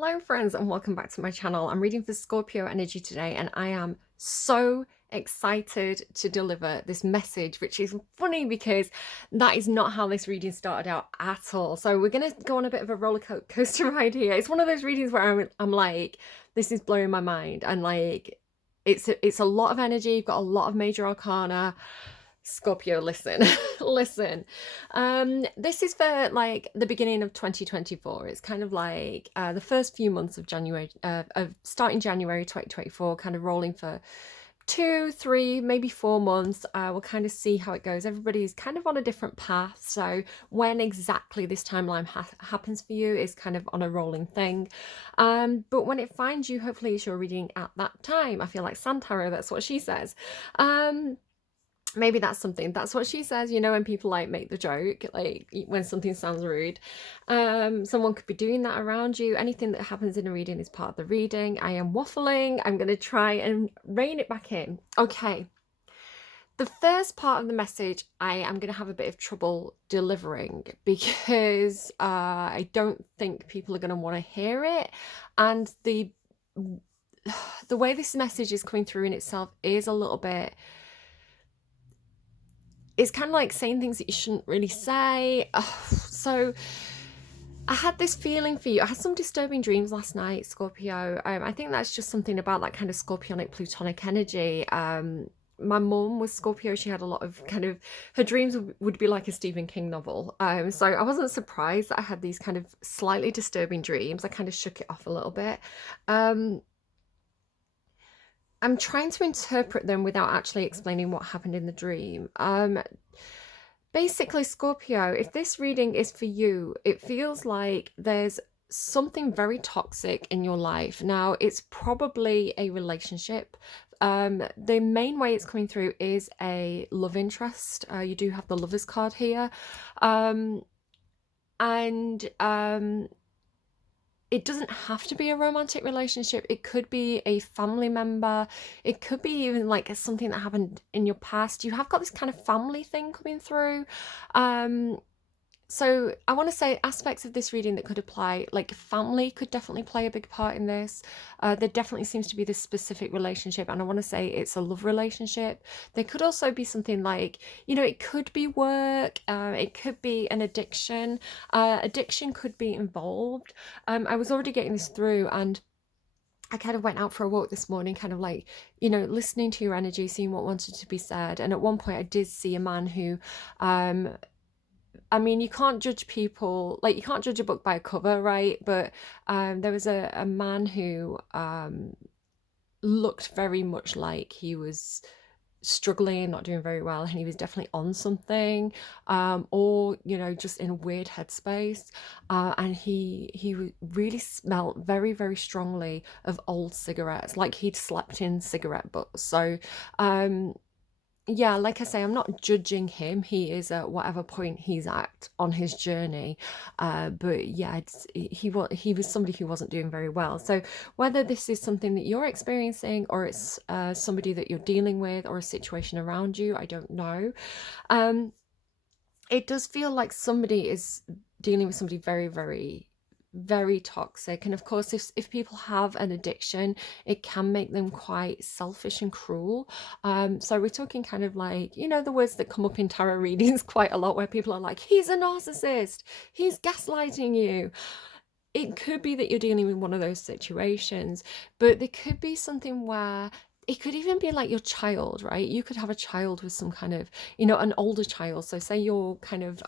Hello friends and welcome back to my channel. I'm reading for Scorpio energy today and I am so excited to deliver this message, which is funny because that is not how this reading started out at all. So we're going to go on a bit of a roller coaster ride here. It's one of those readings where I'm like, this is blowing my mind, and like it's a lot of energy. You've got a lot of major arcana. Scorpio, listen, listen. This is for like the beginning of 2024. It's kind of like the first few months of January, of starting January 2024, kind of rolling for 2, 3, maybe 4 months. We'll kind of see how it goes. Everybody's kind of on a different path. So when exactly this timeline happens for you is kind of on a rolling thing. But when it finds you, hopefully it's your reading at that time. I feel like Santaro, that's what she says. Maybe that's something, that's what she says, you know, when people like make the joke, like when something sounds rude. Someone could be doing that around you. Anything that happens in a reading is part of the reading. I am waffling. I'm going to try and rein it back in. Okay. The first part of the message I am going to have a bit of trouble delivering because I don't think people are going to want to hear it. And the way this message is coming through in itself is a little bit, it's kind of like saying things that you shouldn't really say. So I had this feeling for you. I had some disturbing dreams last night, Scorpio. I think that's just something about that kind of scorpionic plutonic energy. My mum was Scorpio. She had a lot of kind of, her dreams would be like a Stephen King novel. So I wasn't surprised that I had these kind of slightly disturbing dreams. I kind of shook it off a little bit. I'm trying to interpret them without actually explaining what happened in the dream. Basically, Scorpio, if this reading is for you, it feels like there's something very toxic in your life. Now, it's probably a relationship. The main way it's coming through is a love interest. You do have the Lover's card here. It doesn't have to be a romantic relationship. It could be a family member. It could be even like something that happened in your past. You have got this kind of family thing coming through. So I want to say aspects of this reading that could apply, like family could definitely play a big part in this. There definitely seems to be this specific relationship, and I want to say it's a love relationship. There could also be something like, you know, it could be work, it could be an addiction. Addiction could be involved. I was already getting this through, and I kind of went out for a walk this morning, kind of like, you know, listening to your energy, seeing what wanted to be said. And at one point I did see a man who, I mean, you can't judge people, like you can't judge a book by a cover, right? But there was a man who looked very much like he was struggling, not doing very well, and he was definitely on something, or, you know, just in a weird headspace. And he really smelled very, very strongly of old cigarettes, like he'd slept in cigarette butts. So yeah, like I say, I'm not judging him. He is at whatever point he's at on his journey. But yeah, he was somebody who wasn't doing very well. So whether this is something that you're experiencing, or it's somebody that you're dealing with, or a situation around you, I don't know. It does feel like somebody is dealing with somebody very, very, very toxic. And of course, if people have an addiction, it can make them quite selfish and cruel. So we're talking kind of like, you know, the words that come up in tarot readings quite a lot, where people are like, he's a narcissist, he's gaslighting you. It could be that you're dealing with one of those situations, but there could be something where it could even be like your child, right? You could have a child with some kind of, you know, an older child. So say you're kind of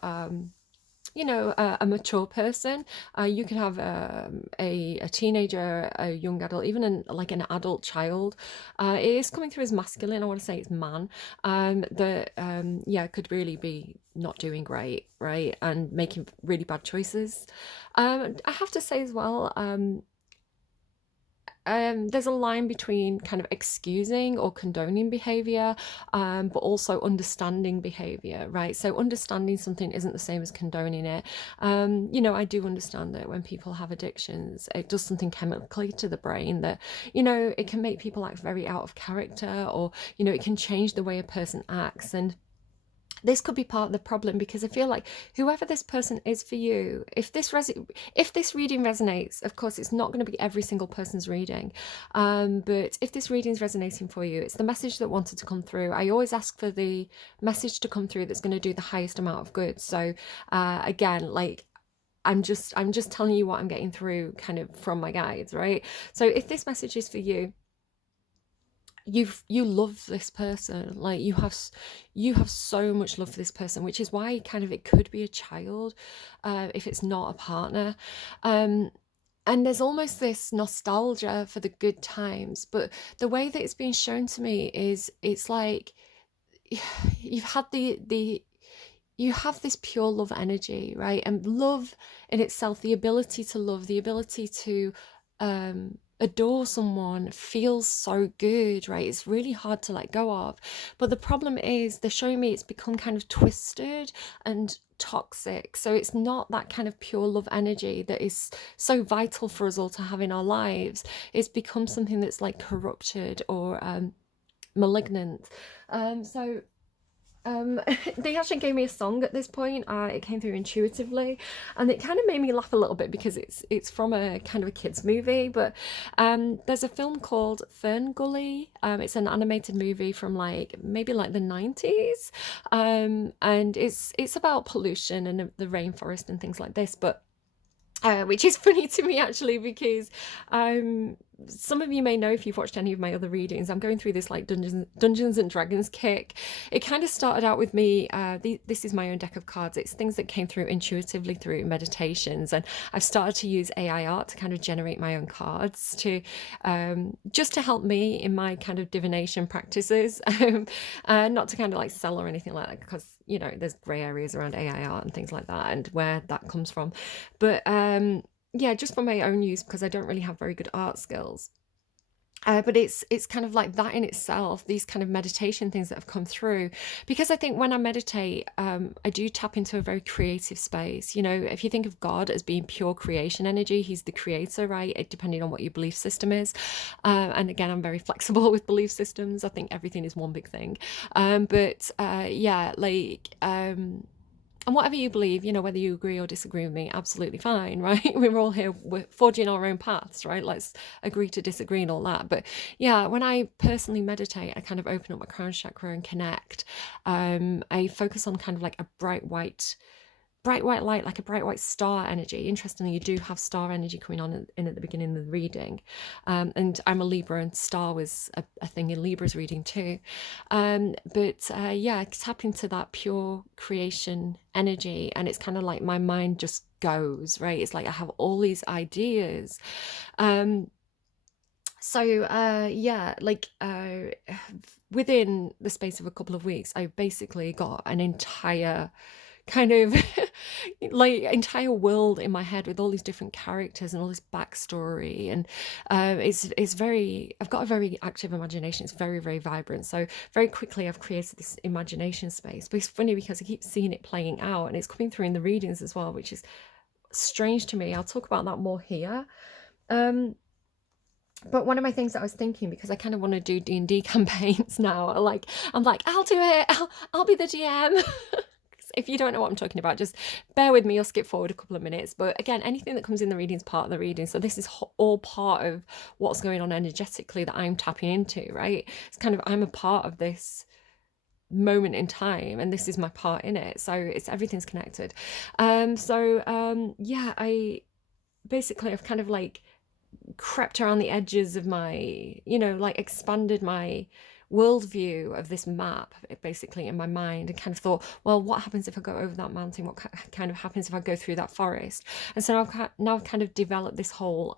you know, a mature person. You could have a teenager, a young adult, even like an adult child. It is coming through as masculine. I want to say it's man. That yeah, could really be not doing great, right, and making really bad choices. I have to say as well, there's a line between kind of excusing or condoning behavior, but also understanding behavior, right? So understanding something isn't the same as condoning it. You know, I do understand that when people have addictions, it does something chemically to the brain that, you know, it can make people act very out of character, or, you know, it can change the way a person acts. And this could be part of the problem, because I feel like whoever this person is for you, if this reading resonates, of course it's not going to be every single person's reading, but if this reading is resonating for you, it's the message that wanted to come through. I always ask for the message to come through that's going to do the highest amount of good. So again, like, I'm just telling you what I'm getting through kind of from my guides, right? So if this message is for you, you love this person, like you have so much love for this person, which is why kind of it could be a child, if it's not a partner. And there's almost this nostalgia for the good times, but the way that it's being shown to me is it's like you've had you have this pure love energy, right? And love in itself, the ability to love, the ability to adore someone feels so good, right? It's really hard to let go of. But the problem is they're showing me it's become kind of twisted and toxic. So it's not that kind of pure love energy that is so vital for us all to have in our lives. It's become something that's like corrupted or malignant. So they actually gave me a song at this point. It came through intuitively, and it kind of made me laugh a little bit because it's from a kind of a kids movie. But there's a film called Fern, Gully. It's an animated movie from like maybe like the 90s, and it's about pollution and the rainforest and things like this. But which is funny to me actually, because some of you may know if you've watched any of my other readings, I'm going through this like Dungeons and Dragons kick. It kind of started out with me, this is my own deck of cards. It's things that came through intuitively through meditations, and I've started to use AI art to kind of generate my own cards to just to help me in my kind of divination practices, not to kind of like sell or anything like that, because you know there's grey areas around AI art and things like that and where that comes from. But yeah, just for my own use, because I don't really have very good art skills. But it's kind of like that in itself, these kind of meditation things that have come through, because I think when I meditate, I do tap into a very creative space. You know, if you think of God as being pure creation energy, he's the creator, right? Depending on what your belief system is. And again, I'm very flexible with belief systems. I think everything is one big thing. But yeah, like and whatever you believe, you know, whether you agree or disagree with me, absolutely fine, right? We're all here, we're forging our own paths, right? Let's agree to disagree and all that. But yeah, when I personally meditate, I kind of open up my crown chakra and connect. I focus on kind of like a bright white light, like a bright white star energy. Interestingly, you do have star energy coming on in at the beginning of the reading, and I'm a Libra, and star was a thing in Libra's reading too. But yeah, tap into that pure creation energy, and it's kind of like my mind just goes, right? It's like I have all these ideas. So yeah, like within the space of a couple of weeks, I basically got an entire kind of like entire world in my head with all these different characters and all this backstory, and it's very, I've got a very active imagination. It's very, very vibrant. So very quickly I've created this imagination space. But it's funny because I keep seeing it playing out, and it's coming through in the readings as well, which is strange to me. I'll talk about that more here. But one of my things that I was thinking, because I kind of want to do D&D campaigns now, like I'm like, I'll do it, I'll be the GM. If you don't know what I'm talking about, just bear with me or skip forward a couple of minutes. But again, anything that comes in the reading is part of the reading. So this is all part of what's going on energetically that I'm tapping into, right? It's kind of, I'm a part of this moment in time, and this is my part in it. So it's, everything's connected. Yeah, I basically, I've kind of like crept around the edges of my, you know, like expanded my worldview of this map basically in my mind, and kind of thought, well, what happens if I go over that mountain? What kind of happens if I go through that forest? And so I've kind of developed this whole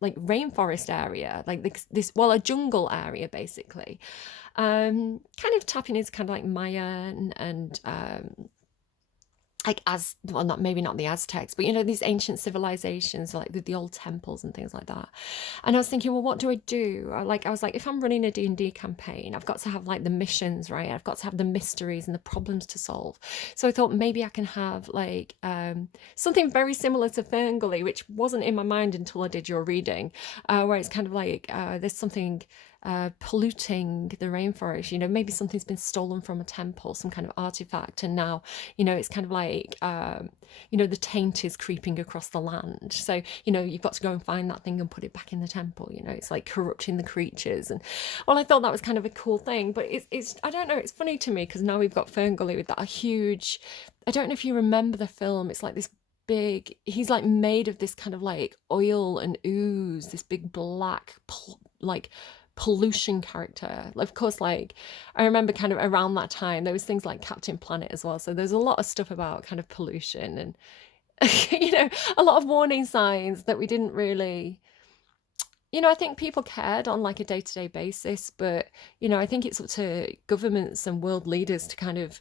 like rainforest area, like this, well, a jungle area basically, kind of tapping into kind of like Maya and like, as well, not maybe not the Aztecs, but you know, these ancient civilizations, like the old temples and things like that. And I was thinking, well, what do I do? I was like, if I'm running a D&D campaign, I've got to have like the missions, right? I've got to have the mysteries and the problems to solve. So I thought maybe I can have like something very similar to Ferngully, which wasn't in my mind until I did your reading, where it's kind of like there's something polluting the rainforest. Maybe something's been stolen from a temple, some kind of artifact, and now, it's kind of like, the taint is creeping across the land. So, you've got to go and find that thing and put it back in the temple. It's like corrupting the creatures. And well, I thought that was kind of a cool thing, but it's I don't know, it's funny to me because now we've got Fern Gully with that huge, I don't know if you remember the film, it's like this big, he's like made of this kind of like oil and ooze, this big black like pollution character. Of course, like I remember kind of around that time there was things like Captain Planet as well, so there's a lot of stuff about kind of pollution and a lot of warning signs that we didn't really, I think people cared on like a day-to-day basis, but I think it's up to governments and world leaders to kind of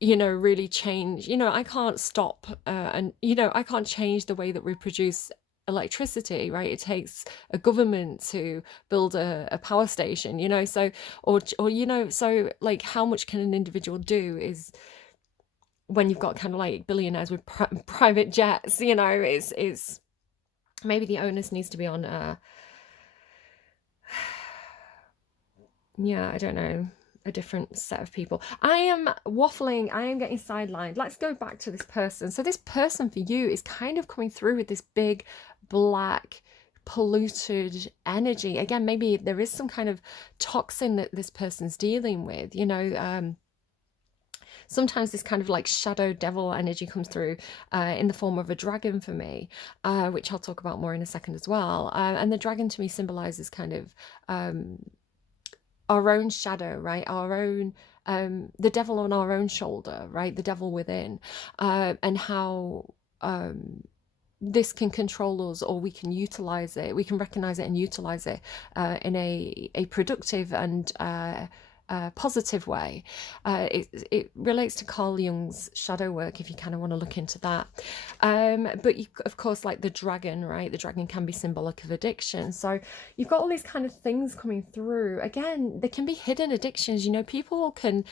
really change. I can't stop and I can't change the way that we produce electricity, right? It takes a government to build a power station, so or so like how much can an individual do is when you've got kind of like billionaires with private jets, is maybe the onus needs to be on yeah, I don't know, a different set of people. I am waffling, I am getting sidelined. Let's go back to this person. So this person for you is kind of coming through with this big black polluted energy. Again, maybe there is some kind of toxin that this person's dealing with, sometimes this kind of like shadow devil energy comes through in the form of a dragon for me, which I'll talk about more in a second as well. And the dragon to me symbolizes kind of our own shadow, right? Our own, the devil on our own shoulder, right? The devil within, and how this can control us, or we can utilize it. We can recognize it and utilize it in a productive and positive way. It relates to Carl Jung's shadow work, if you kind of want to look into that. But of course, like the dragon, right? The dragon can be symbolic of addiction. So you've got all these kind of things coming through. Again, they can be hidden addictions. People can,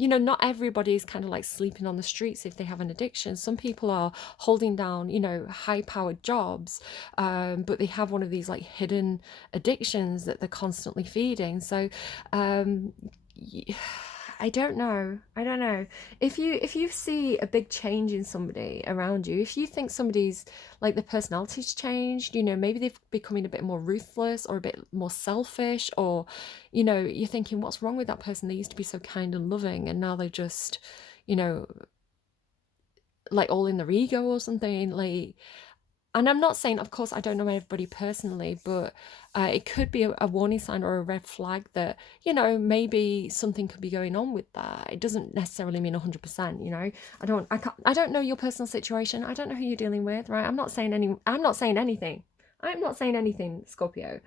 not everybody is kind of like sleeping on the streets if they have an addiction. Some people are holding down, high-powered jobs, but they have one of these like hidden addictions that they're constantly feeding. So I don't know. If you see a big change in somebody around you, if you think somebody's like the personality's changed, maybe they're becoming a bit more ruthless or a bit more selfish, or you're thinking, what's wrong with that person? They used to be so kind and loving, and now they're just, like all in their ego or something. Like, and I'm not saying, of course, I don't know everybody personally, but it could be a warning sign or a red flag that, maybe something could be going on with that. It doesn't necessarily mean 100%, I don't know your personal situation. I don't know who you're dealing with, right? I'm not saying anything, Scorpio.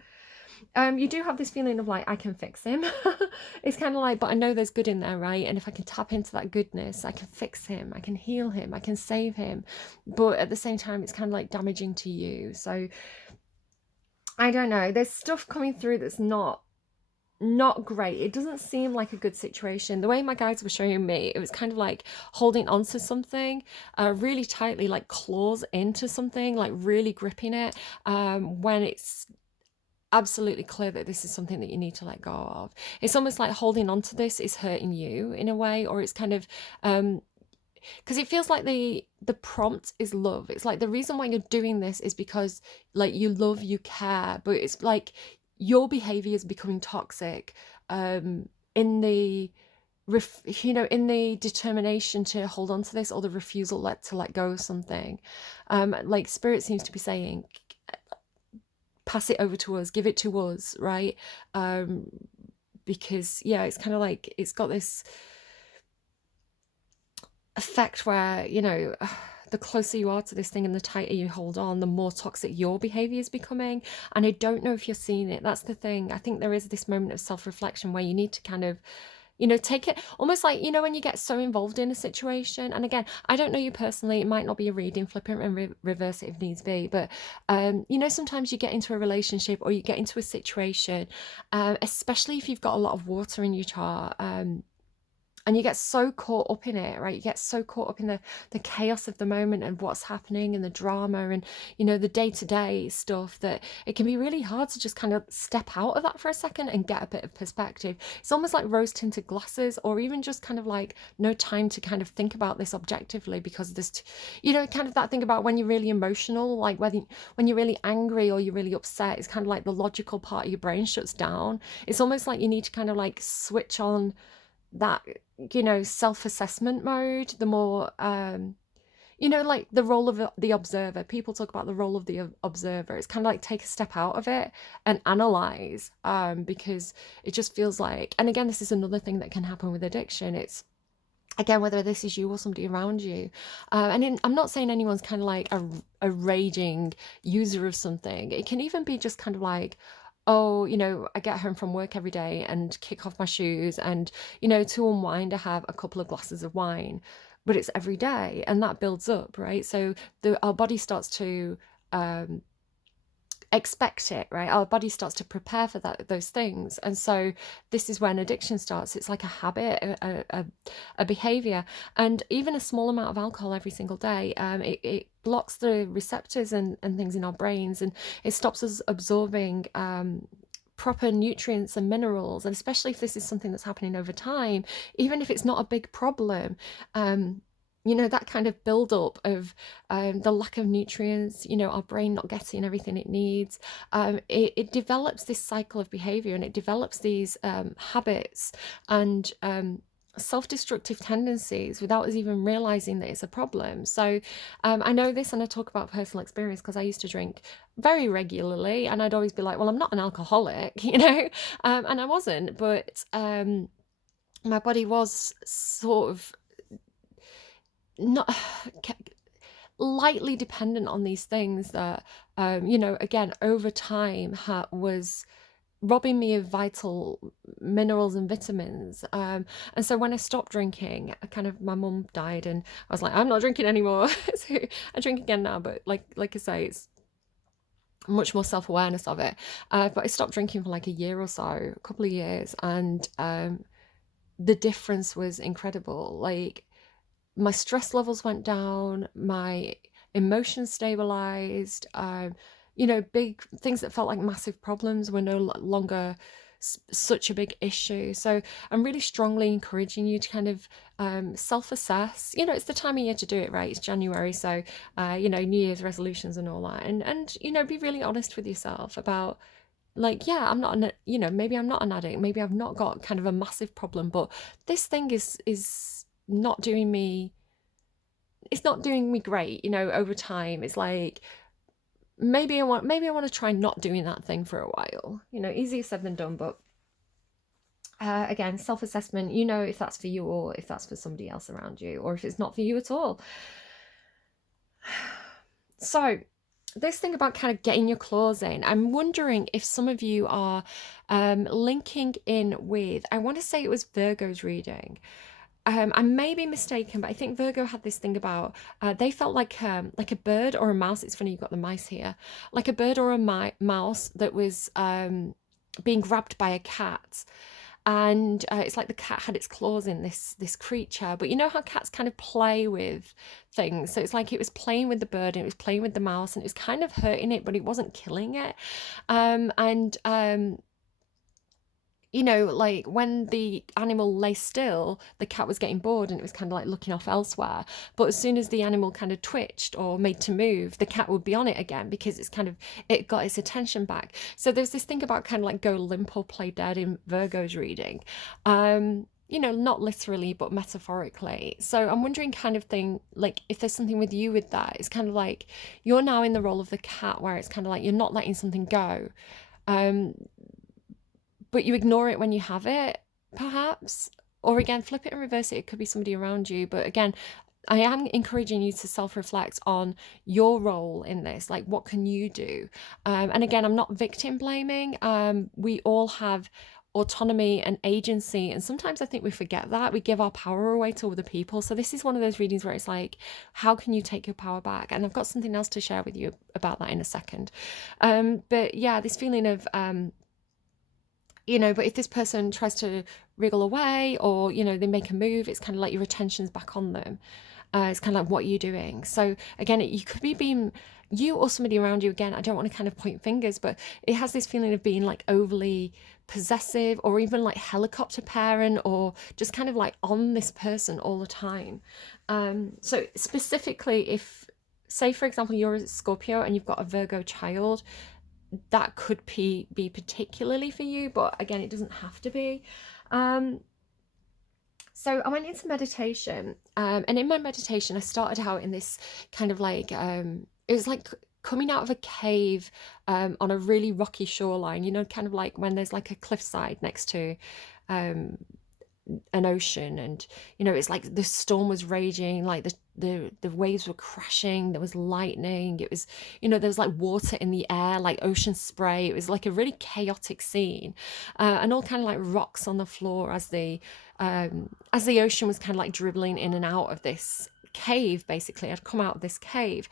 You do have this feeling of like, I can fix him. It's kind of like, but I know there's good in there, right? And if I can tap into that goodness, I can fix him, I can heal him, I can save him. But at the same time, it's kind of like damaging to you. So I don't know, there's stuff coming through that's not great. It doesn't seem like a good situation. The way my guides were showing me, it was kind of like holding onto something really tightly, like claws into something, like really gripping it, when it's absolutely clear that this is something that you need to let go of. It's almost like holding on to this is hurting you in a way, or it's kind of because it feels like the prompt is love. It's like the reason why you're doing this is because like you love, you care, but it's like your behavior is becoming toxic in the in the determination to hold on to this, or the refusal to let go of something. Like spirit seems to be saying, pass it over to us, give it to us, right? Because yeah, it's kind of like it's got this effect where the closer you are to this thing and the tighter you hold on, the more toxic your behavior is becoming. And I don't know if you're seeing it. That's the thing. I think there is this moment of self-reflection where you need to kind of take it almost like, when you get so involved in a situation. And again, I don't know you personally, it might not be a reading, flip it and reverse it if needs be, but sometimes you get into a relationship or you get into a situation, especially if you've got a lot of water in your chart, and you get so caught up in it, right? You get so caught up in the chaos of the moment and what's happening and the drama and, you know, the day-to-day stuff, that it can be really hard to just kind of step out of that for a second and get a bit of perspective. It's almost like rose-tinted glasses, or even just kind of like no time to kind of think about this objectively, because there's you know, kind of that thing about when you're really emotional, like when you're really angry or you're really upset, it's kind of like the logical part of your brain shuts down. It's almost like you need to kind of like switch on that, you know, self-assessment mode. The more you know, like the role of the observer, people talk about the role of the observer. It's kind of like take a step out of it and analyze, because it just feels like, and again, this is another thing that can happen with addiction. It's, again, whether this is you or somebody around you, I'm not saying anyone's kind of like a raging user of something. It can even be just kind of like, oh, you know, I get home from work every day and kick off my shoes, and, you know, to unwind I have a couple of glasses of wine, but it's every day and that builds up, right? So our body starts to um expect it, right? Our body starts to prepare for those things. And so this is when addiction starts. It's like a habit, a behavior. And even a small amount of alcohol every single day, it blocks the receptors and things in our brains, and it stops us absorbing proper nutrients and minerals. And especially if this is something that's happening over time, even if it's not a big problem, you know, that kind of build up of the lack of nutrients, you know, our brain not getting everything it needs, it develops this cycle of behavior, and it develops these habits and self-destructive tendencies without us even realizing that it's a problem. So I know this, and I talk about personal experience because I used to drink very regularly, and I'd always be like, well, I'm not an alcoholic, you know, and I wasn't, but my body was sort of not lightly dependent on these things that, you know, again, over time was robbing me of vital minerals and vitamins. And so when I stopped drinking, my mum died, and I was like, I'm not drinking anymore. So I drink again now, but like I say, it's much more self-awareness of it. But I stopped drinking for like a year or so, a couple of years, and the difference was incredible. Like, my stress levels went down, my emotions stabilized, you know, big things that felt like massive problems were no longer such a big issue. So I'm really strongly encouraging you to kind of self-assess. You know, it's the time of year to do it, right? It's January, so you know, New Year's resolutions and all that, and you know, be really honest with yourself about, like, yeah, I'm not you know, maybe I'm not an addict, maybe I've not got kind of a massive problem, but this thing is not doing me, it's not doing me great, you know, over time. It's like, maybe I want to try not doing that thing for a while. You know, easier said than done, but again, self-assessment, you know, if that's for you or if that's for somebody else around you, or if it's not for you at all. So this thing about kind of getting your claws in, I'm wondering if some of you are linking in with, I want to say it was Virgo's reading. I may be mistaken, but I think Virgo had this thing about they felt like a bird or a mouse. It's funny you've got the mice here, like a bird or a mouse that was being grabbed by a cat, and it's like the cat had its claws in this creature. But you know how cats kind of play with things, so it's like it was playing with the bird and it was playing with the mouse, and it was kind of hurting it, but it wasn't killing it. And you know, like when the animal lay still, the cat was getting bored and it was kind of like looking off elsewhere. But as soon as the animal kind of twitched or made to move, the cat would be on it again, because it got its attention back. So there's this thing about kind of like go limp or play dead in Virgo's reading. You know, not literally, but metaphorically. So I'm wondering kind of thing, like if there's something with you with that. It's kind of like you're now in the role of the cat, where it's kind of like you're not letting something go. But you ignore it when you have it, perhaps. Or again, flip it and reverse it. It could be somebody around you. But again, I am encouraging you to self-reflect on your role in this. Like, what can you do? And again, I'm not victim blaming. We all have autonomy and agency, and sometimes I think we forget that. We give our power away to other people. So this is one of those readings where it's like, how can you take your power back? And I've got something else to share with you about that in a second. But yeah, this feeling of you know, but if this person tries to wriggle away, or, you know, they make a move, it's kind of like your attention's back on them. It's kind of like, what are you doing? So again, you could be being, you or somebody around you, again, I don't want to kind of point fingers, but it has this feeling of being like overly possessive, or even like helicopter parent, or just kind of like on this person all the time. So specifically, if, say for example, you're a Scorpio and you've got a Virgo child, that could be particularly for you, but again, it doesn't have to be. So I went into meditation, and in my meditation, I started out in this kind of like, it was like coming out of a cave, on a really rocky shoreline, you know, kind of like when there's like a cliffside next to um, an ocean, and, you know, it's like the storm was raging, like the waves were crashing, there was lightning, it was, you know, there was like water in the air, like ocean spray. It was like a really chaotic scene, and all kind of like rocks on the floor as the ocean was kind of like dribbling in and out of this cave. Basically, I'd come out of this cave,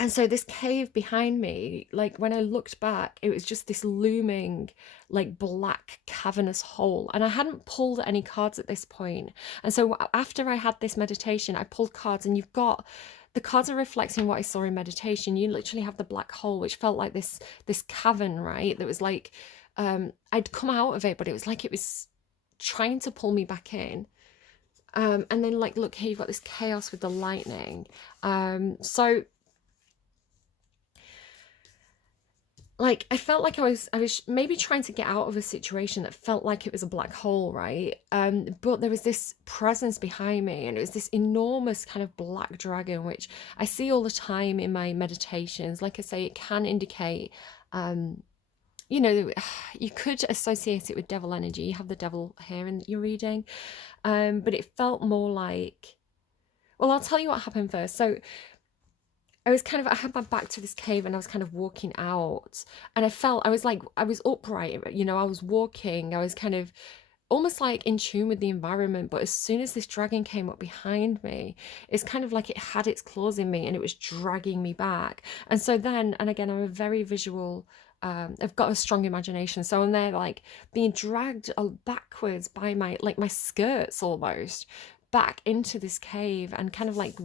and so this cave behind me, like when I looked back, it was just this looming, like black cavernous hole. And I hadn't pulled any cards at this point. And so after I had this meditation, I pulled cards, and you've got, the cards are reflecting what I saw in meditation. You literally have the black hole, which felt like this cavern, right? That was like, I'd come out of it, but it was like it was trying to pull me back in. And then like, look here, you've got this chaos with the lightning. So like, I felt like I was maybe trying to get out of a situation that felt like it was a black hole, right? But there was this presence behind me, and it was this enormous kind of black dragon, which I see all the time in my meditations. Like I say, it can indicate, you know, you could associate it with devil energy. You have the devil here in your reading, but it felt more like, well, I'll tell you what happened first. So I had my back to this cave, and I was kind of walking out, and I was like, I was upright, you know, I was walking, I was kind of almost like in tune with the environment. But as soon as this dragon came up behind me, it's kind of like it had its claws in me, and it was dragging me back. And so then, and again, I'm a very visual, I've got a strong imagination. So I'm there like being dragged backwards by my skirts almost back into this cave, and kind of like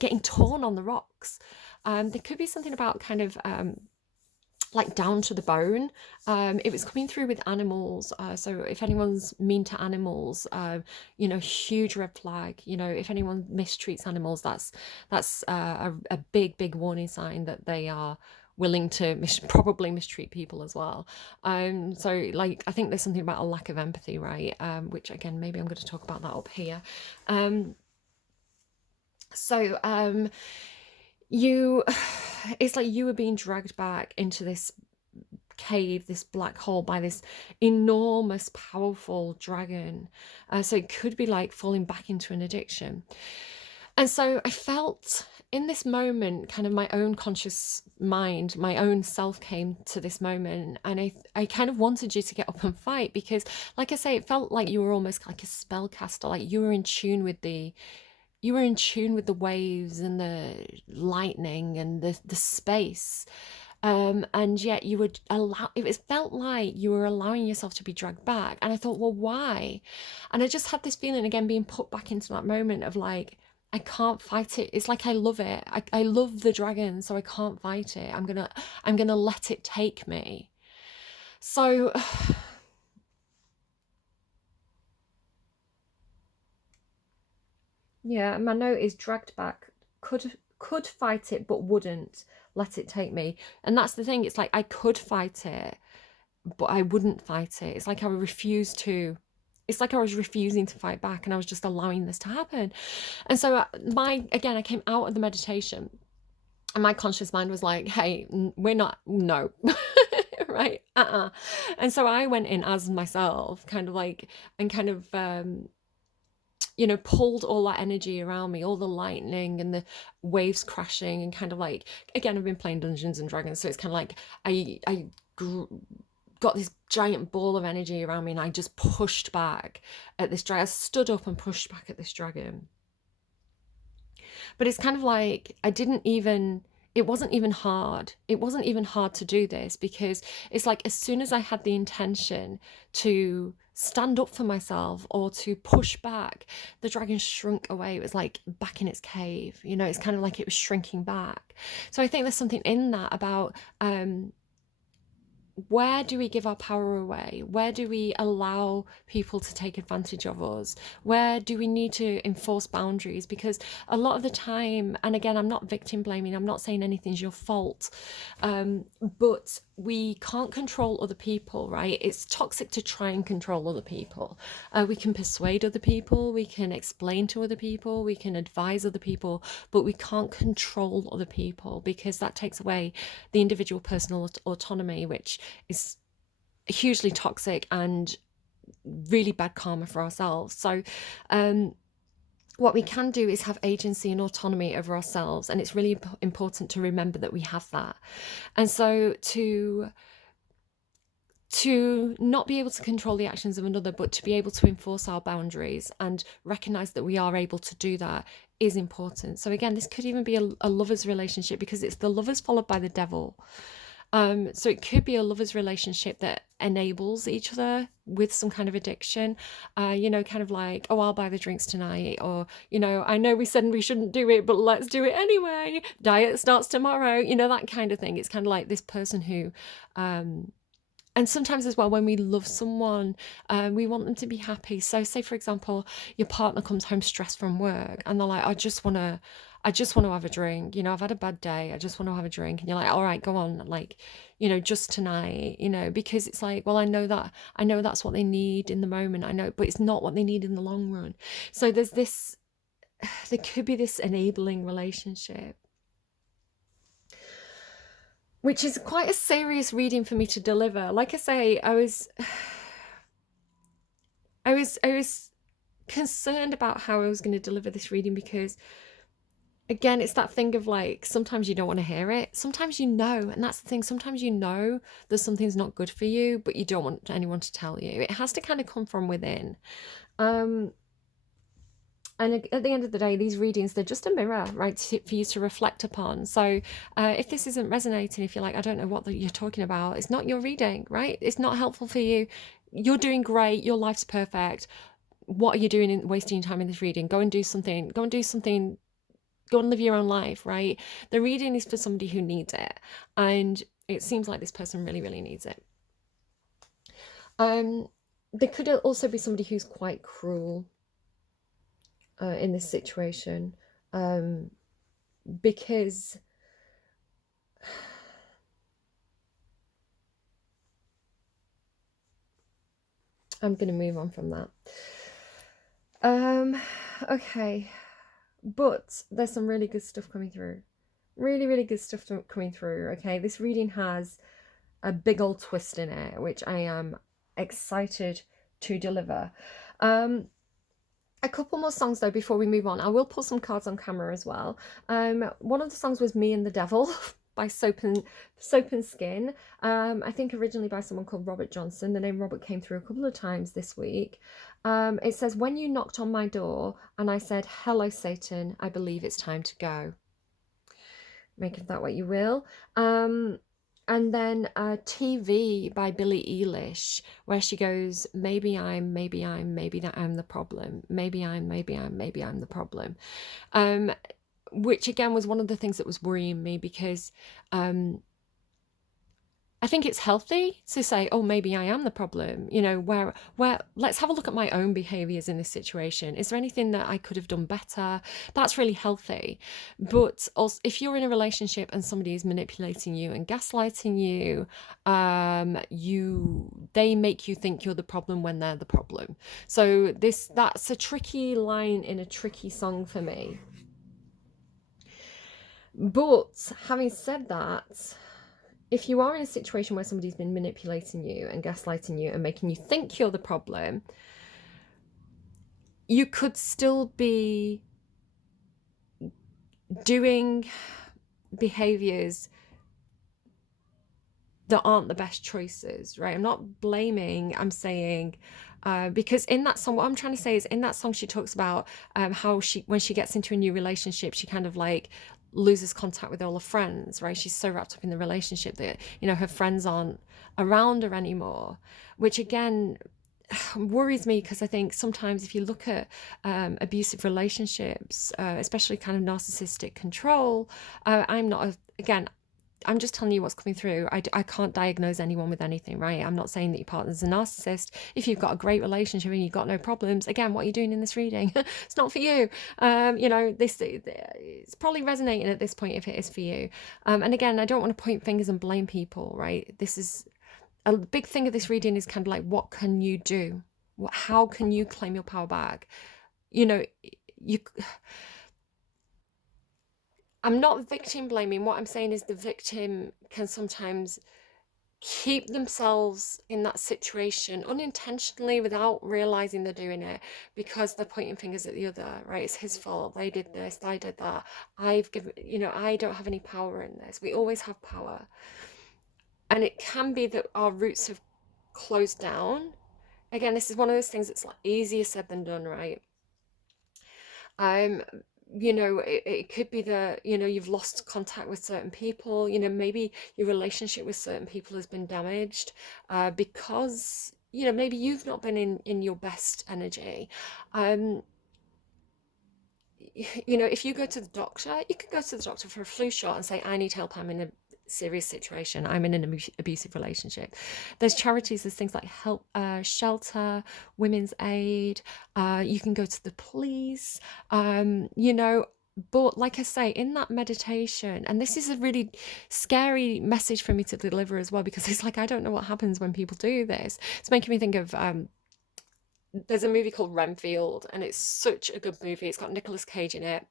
getting torn on the rocks. There could be something about kind of like down to the bone. It was coming through with animals. So if anyone's mean to animals, you know, huge red flag. You know, if anyone mistreats animals, that's a big warning sign that they are willing to probably mistreat people as well. So like, I think there's something about a lack of empathy, right? Which again, maybe I'm going to talk about that up here. So you it's like you were being dragged back into this cave, this black hole, by this enormous powerful dragon. So it could be like falling back into an addiction. And so I felt in this moment, kind of my own conscious mind, my own self came to this moment, and I kind of wanted you to get up and fight, because like I say, it felt like you were almost like a spellcaster, like you were in tune with the waves and the lightning and the space, and yet you would allow, it felt like you were allowing yourself to be dragged back. And I thought, well, why? And I just had this feeling, again, being put back into that moment of like, I can't fight it. It's like I love it. I love the dragon, so I can't fight it. I'm gonna let it take me. So yeah, my note is dragged back. Could fight it, but wouldn't let it take me. And that's the thing. It's like I could fight it, but I wouldn't fight it. It's like I refused to. It's like I was refusing to fight back, and I was just allowing this to happen. And so I came out of the meditation, and my conscious mind was like, "Hey, we're not, no." Right. And so I went in as myself, kind of like, and kind of you know, pulled all that energy around me, all the lightning and the waves crashing, and kind of like, again, I've been playing Dungeons and Dragons, so it's kind of like I got this giant ball of energy around me, and I just pushed back at this dragon. I stood up and pushed back at this dragon. But it's kind of like I didn't even, it wasn't even hard. It wasn't even hard to do this, because it's like as soon as I had the intention to stand up for myself or to push back, the dragon shrunk away. It was like back in its cave, you know, it's kind of like it was shrinking back. So I think there's something in that about where do we give our power away? Where do we allow people to take advantage of us? Where do we need to enforce boundaries? Because a lot of the time, and again, I'm not victim blaming, I'm not saying anything's your fault, but we can't control other people, right? It's toxic to try and control other people. We can persuade other people, we can explain to other people, we can advise other people, but we can't control other people, because that takes away the individual personal autonomy, which is hugely toxic and really bad karma for ourselves. So what we can do is have agency and autonomy over ourselves, and it's really important to remember that we have that. And so to not be able to control the actions of another, but to be able to enforce our boundaries and recognize that we are able to do that is important. So again, this could even be a lover's relationship, because it's the lovers followed by the devil. So it could be a lover's relationship that enables each other with some kind of addiction, you know, kind of like, oh, I'll buy the drinks tonight, or, you know, I know we said we shouldn't do it, but let's do it anyway. Diet starts tomorrow, you know, that kind of thing. It's kind of like this person who, and sometimes as well, when we love someone, we want them to be happy. So say, for example, your partner comes home stressed from work and they're like, I just want to have a drink. You know, I've had a bad day. I just want to have a drink. And you're like, all right, go on. Like, you know, just tonight, you know, because it's like, well, I know that's what they need in the moment. I know, but it's not what they need in the long run. So there could be this enabling relationship, which is quite a serious reading for me to deliver. Like I say, I was concerned about how I was going to deliver this reading, because again, it's that thing of like, sometimes you don't want to hear it, sometimes you know, and that's the thing, sometimes you know that something's not good for you, but you don't want anyone to tell you. It has to kind of come from within. And at the end of the day, these readings, they're just a mirror, right, for you to reflect upon. So if this isn't resonating, if you're like, I don't know what you're talking about, it's not your reading, right? It's not helpful for you. You're doing great. Your life's perfect. What are you doing in wasting your time in this reading? Go and do something. Go and do something. Go and live your own life, right? The reading is for somebody who needs it. And it seems like this person really, really needs it. There could also be somebody who's quite cruel in this situation, because I'm going to move on from that. Okay, but there's some really good stuff coming through. Really, really good stuff coming through. Okay, this reading has a big old twist in it, which I am excited to deliver. A couple more songs though before we move on. I will pull some cards on camera as well. One of the songs was Me and the Devil by Soap and Skin. I think originally by someone called Robert Johnson. The name Robert came through a couple of times this week. It says, when you knocked on my door and I said, hello Satan, I believe it's time to go. Make of that what you will. And then TV by Billie Eilish, where she goes, maybe that I'm the problem. Maybe I'm the problem. Which again was one of the things that was worrying me, because I think it's healthy to say, oh, maybe I am the problem, you know, where let's have a look at my own behaviors in this situation. Is there anything that I could have done better? That's really healthy. But also, if you're in a relationship and somebody is manipulating you and gaslighting you, they make you think you're the problem when they're the problem. So that's a tricky line in a tricky song for me. But having said that, if you are in a situation where somebody's been manipulating you and gaslighting you and making you think you're the problem, you could still be doing behaviors that aren't the best choices, right? I'm not blaming, I'm saying, because in that song, what I'm trying to say is, in that song, she talks about how when she gets into a new relationship, she kind of like loses contact with all her friends, right? She's so wrapped up in the relationship that, you know, her friends aren't around her anymore, which again worries me, because I think sometimes if you look at abusive relationships, especially kind of narcissistic control, I'm not again, I'm just telling you what's coming through. I can't diagnose anyone with anything, right? I'm not saying that your partner's a narcissist. If you've got a great relationship and you've got no problems, again, what are you doing in this reading? It's not for you. You know, this it's probably resonating at this point if it is for you. And again, I don't want to point fingers and blame people, right? This is a big thing of this reading is kind of like, what can you do? How can you claim your power back? You know, you I'm not victim blaming. What I'm saying is the victim can sometimes keep themselves in that situation unintentionally without realizing they're doing it, because they're pointing fingers at the other, right? It's his fault. They did this, I did that. I've given, you know, I don't have any power in this. We always have power. And it can be that our roots have closed down. Again, this is one of those things that's like easier said than done, right? Um, you know, it could be that, you know, you've lost contact with certain people, you know, maybe your relationship with certain people has been damaged, because, you know, maybe you've not been in your best energy. Um, you know, if you go to the doctor, you could go to the doctor for a flu shot and say, I need help, I'm in a serious situation, I'm in an abusive relationship. There's charities, there's things like help, shelter, women's aid, you can go to the police, you know. But like I say, in that meditation, and this is a really scary message for me to deliver as well, because it's like, I don't know what happens when people do this. It's making me think of there's a movie called Renfield, and it's such a good movie. It's got Nicolas Cage in it.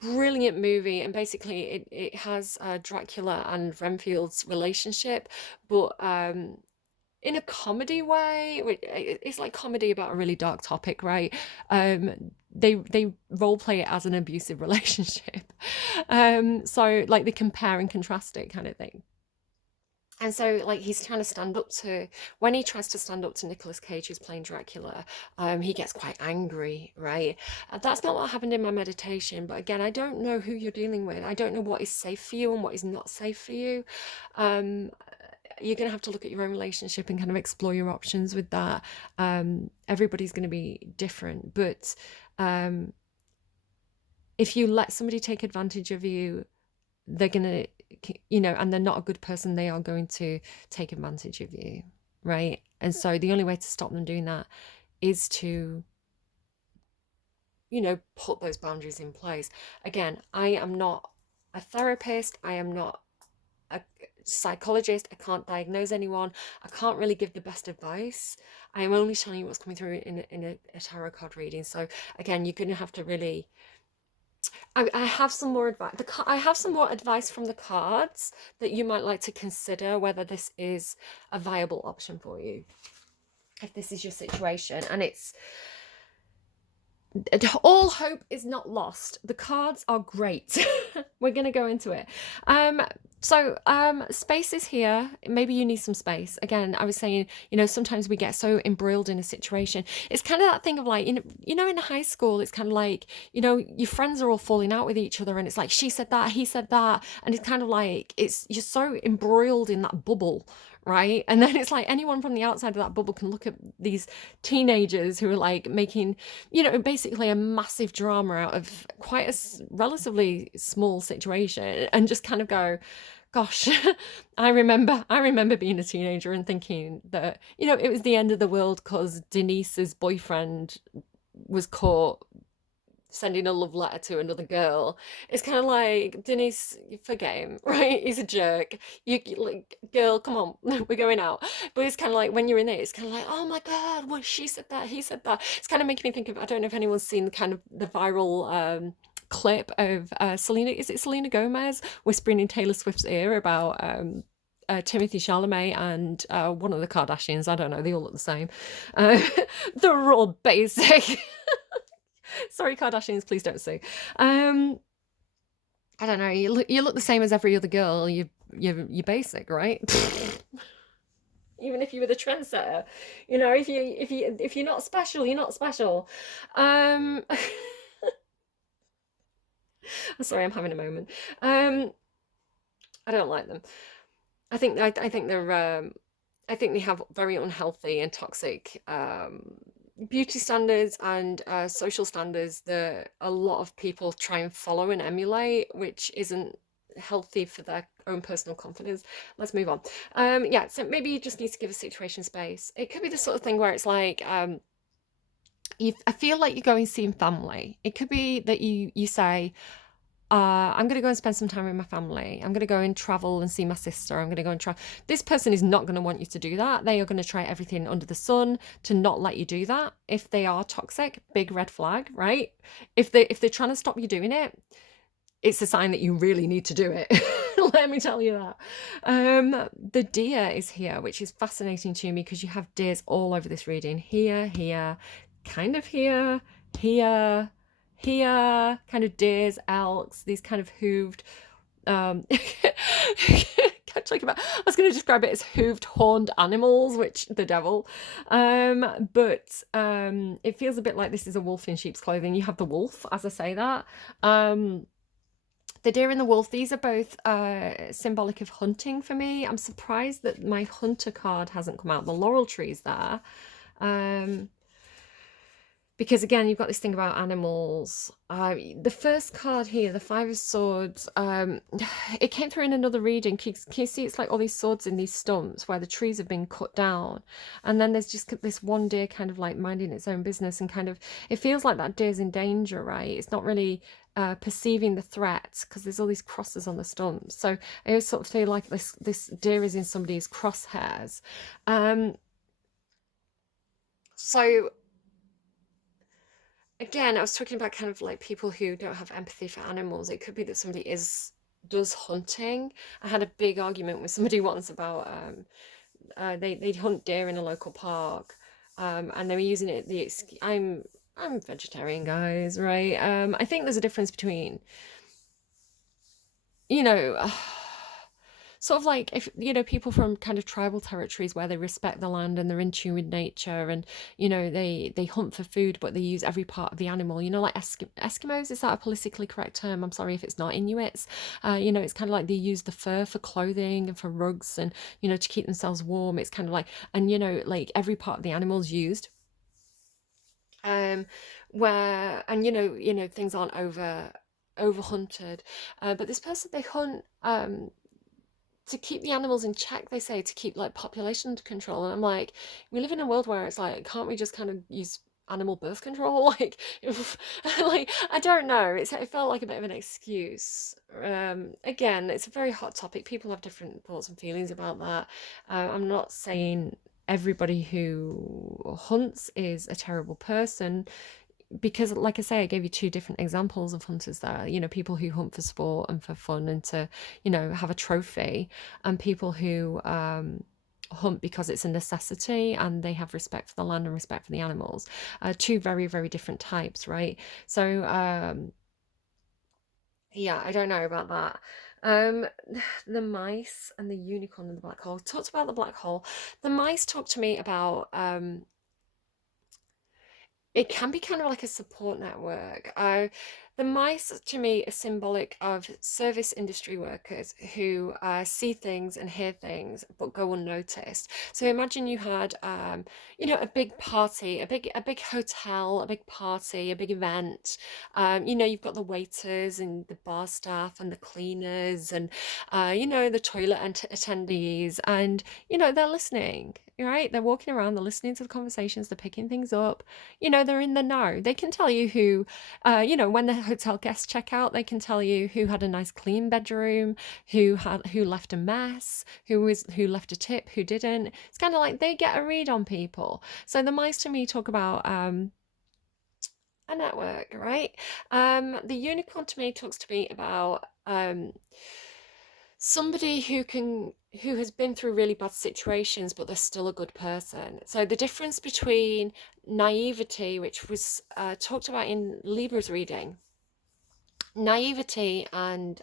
Brilliant movie, and basically it has Dracula and Renfield's relationship, but in a comedy way. It's like comedy about a really dark topic, right? They role play it as an abusive relationship. So like they compare and contrast it kind of thing. And so, like, he's trying to stand up to, when he tries to stand up to Nicolas Cage, who's playing Dracula, he gets quite angry, right? That's not what happened in my meditation. But again, I don't know who you're dealing with. I don't know what is safe for you and what is not safe for you. Um, you're going to have to look at your own relationship and kind of explore your options with that. Everybody's going to be different. But if you let somebody take advantage of you, they're going to, you know, and they're not a good person, they are going to take advantage of you, right? And so the only way to stop them doing that is to, you know, put those boundaries in place. Again, I am not a therapist, I am not a psychologist, I can't diagnose anyone, I can't really give the best advice. I am only telling you what's coming through in a tarot card reading. So again, you're going to have to really, I have some more advice. I have some more advice from the cards that you might like to consider whether this is a viable option for you, if this is your situation. And it's, all hope is not lost. The cards are great. We're going to go into it. So space is here. Maybe you need some space. Again, I was saying, you know, sometimes we get so embroiled in a situation. It's kind of that thing of like, you know, in high school, it's kind of like, you know, your friends are all falling out with each other, and it's like, she said that, he said that, and it's kind of like, you're so embroiled in that bubble, right? And then it's like anyone from the outside of that bubble can look at these teenagers who are like making, you know, basically a massive drama out of quite a relatively small situation, and just kind of go, gosh, I remember being a teenager and thinking that, you know, it was the end of the world because Denise's boyfriend was caught sending a love letter to another girl. It's kind of like, Denise, forget him, right? He's a jerk. Like, girl, come on, we're going out. But it's kind of like, when you're in it, it's kind of like, oh my god, well, she said that, he said that. It's kind of making me think of, I don't know if anyone's seen the kind of the viral clip of Selena, is it Selena Gomez whispering in Taylor Swift's ear about Timothy Chalamet and one of the Kardashians. I don't know, they all look the same. They're all basic. Sorry, Kardashians, please don't sue. I don't know. You look the same as every other girl. You're basic, right? Even if you were the trendsetter, you know, if you're not special, you're not special. Sorry, I'm having a moment. Um, I don't like them. I think they're I think they have very unhealthy and toxic beauty standards and social standards that a lot of people try and follow and emulate, which isn't healthy for their own personal confidence. Let's move on. Yeah, so maybe you just need to give a situation space. It could be the sort of thing where it's like I feel like you're going seeing family. It could be that you say, I'm going to go and spend some time with my family. I'm going to go and travel and see my sister. I'm going to go and try. This person is not going to want you to do that. They are going to try everything under the sun to not let you do that. If they are toxic, big red flag, right? If they're trying to stop you doing it, it's a sign that you really need to do it. Let me tell you that. The deer is here, which is fascinating to me because you have deers all over this reading. Here, kind of here, here, kind of deers, elks, these kind of hooved. Talking about, I was going to describe it as hooved, horned animals, which the devil. But it feels a bit like this is a wolf in sheep's clothing. You have the wolf, as I say that. The deer and the wolf, these are both symbolic of hunting for me. I'm surprised that my hunter card hasn't come out. The laurel tree's there. Because again, you've got this thing about animals. The first card here, the Five of Swords, it came through in another reading. Can you see it's like all these swords in these stumps where the trees have been cut down? And then there's just this one deer kind of like minding its own business and kind of, it feels like that deer's in danger, right? It's not really perceiving the threat because there's all these crosses on the stumps. So I always sort of feel like this deer is in somebody's crosshairs. So again, I was talking about kind of like people who don't have empathy for animals. It could be that somebody does hunting. I had a big argument with somebody once about they'd hunt deer in a local park, and they were using it I'm vegetarian, guys, right? I think there's a difference between, you know, sort of like if people from kind of tribal territories where they respect the land and they're in tune with nature, and they hunt for food but they use every part of the animal, like Eskimos. Is that a politically correct term? I'm sorry if it's not. Inuits. It's kind of like they use the fur for clothing and for rugs, and to keep themselves warm. It's kind of like, and like every part of the animal's used, where, and things aren't over hunted, but this person, they hunt to keep the animals in check, they say, to keep like population control. And I'm like, we live in a world where it's like, can't we just kind of use animal birth control? Like, like, I don't know. It felt like a bit of an excuse. Again, it's a very hot topic. People have different thoughts and feelings about that. I'm not saying everybody who hunts is a terrible person, because like I say, I gave you two different examples of hunters there. People who hunt for sport and for fun and to have a trophy, and people who hunt because it's a necessity and they have respect for the land and respect for the animals. Two very, very different types, right? So yeah, I don't know about that. um the mice and the unicorn and the black hole. Talked about the black hole. The mice talk to me about it can be kind of like a support network. The mice to me are symbolic of service industry workers who see things and hear things but go unnoticed. So imagine you had, a big party, a big hotel, a big party, a big event. You've got the waiters and the bar staff and the cleaners and, the toilet attendees, and they're listening. Right? They're walking around, they're listening to the conversations, they're picking things up. They're in the know. They can tell you who, when the hotel guests check out, they can tell you who had a nice clean bedroom, who left a mess, who left a tip, who didn't. It's kind of like they get a read on people. So the mice to me talk about a network, right? The unicorn to me talks to me about somebody who has been through really bad situations but they're still a good person. So the difference between naivety, which was talked about in Libra's reading, naivety and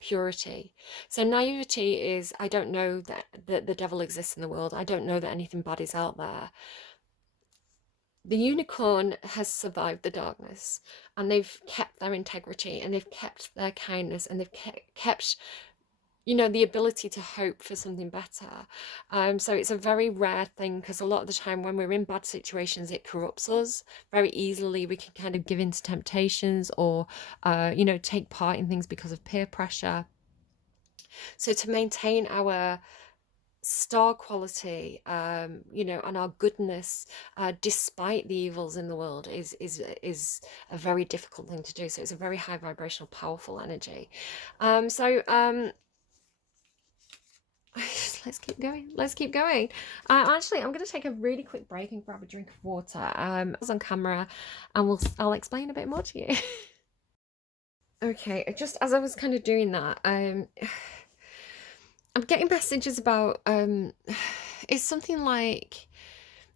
purity. So naivety is, I don't know that the devil exists in the world, I don't know that anything bad is out there. the unicorn has survived the darkness, and they've kept their integrity, and they've kept their kindness, and they've kept the ability to hope for something better. So it's a very rare thing, because a lot of the time when we're in bad situations, it corrupts us very easily. We can kind of give in to temptations, or take part in things because of peer pressure. So to maintain our star quality, and our goodness, despite the evils in the world, is a very difficult thing to do. So it's a very high vibrational, powerful energy. So let's keep going. Let's keep going. Actually, I'm going to take a really quick break and grab a drink of water. I was on camera, and I'll explain a bit more to you. Okay, just as I was kind of doing that, I'm getting messages about it's something like,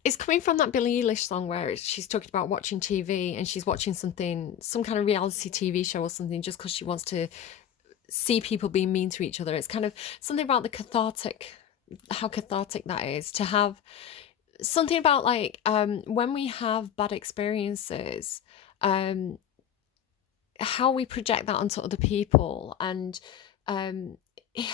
it's coming from that Billie Eilish song where she's talking about watching TV, and she's watching some kind of reality TV show or something, just because she wants to see people being mean to each other. It's kind of something about how cathartic that is, to have something about, like, when we have bad experiences, um how we project that onto other people. And um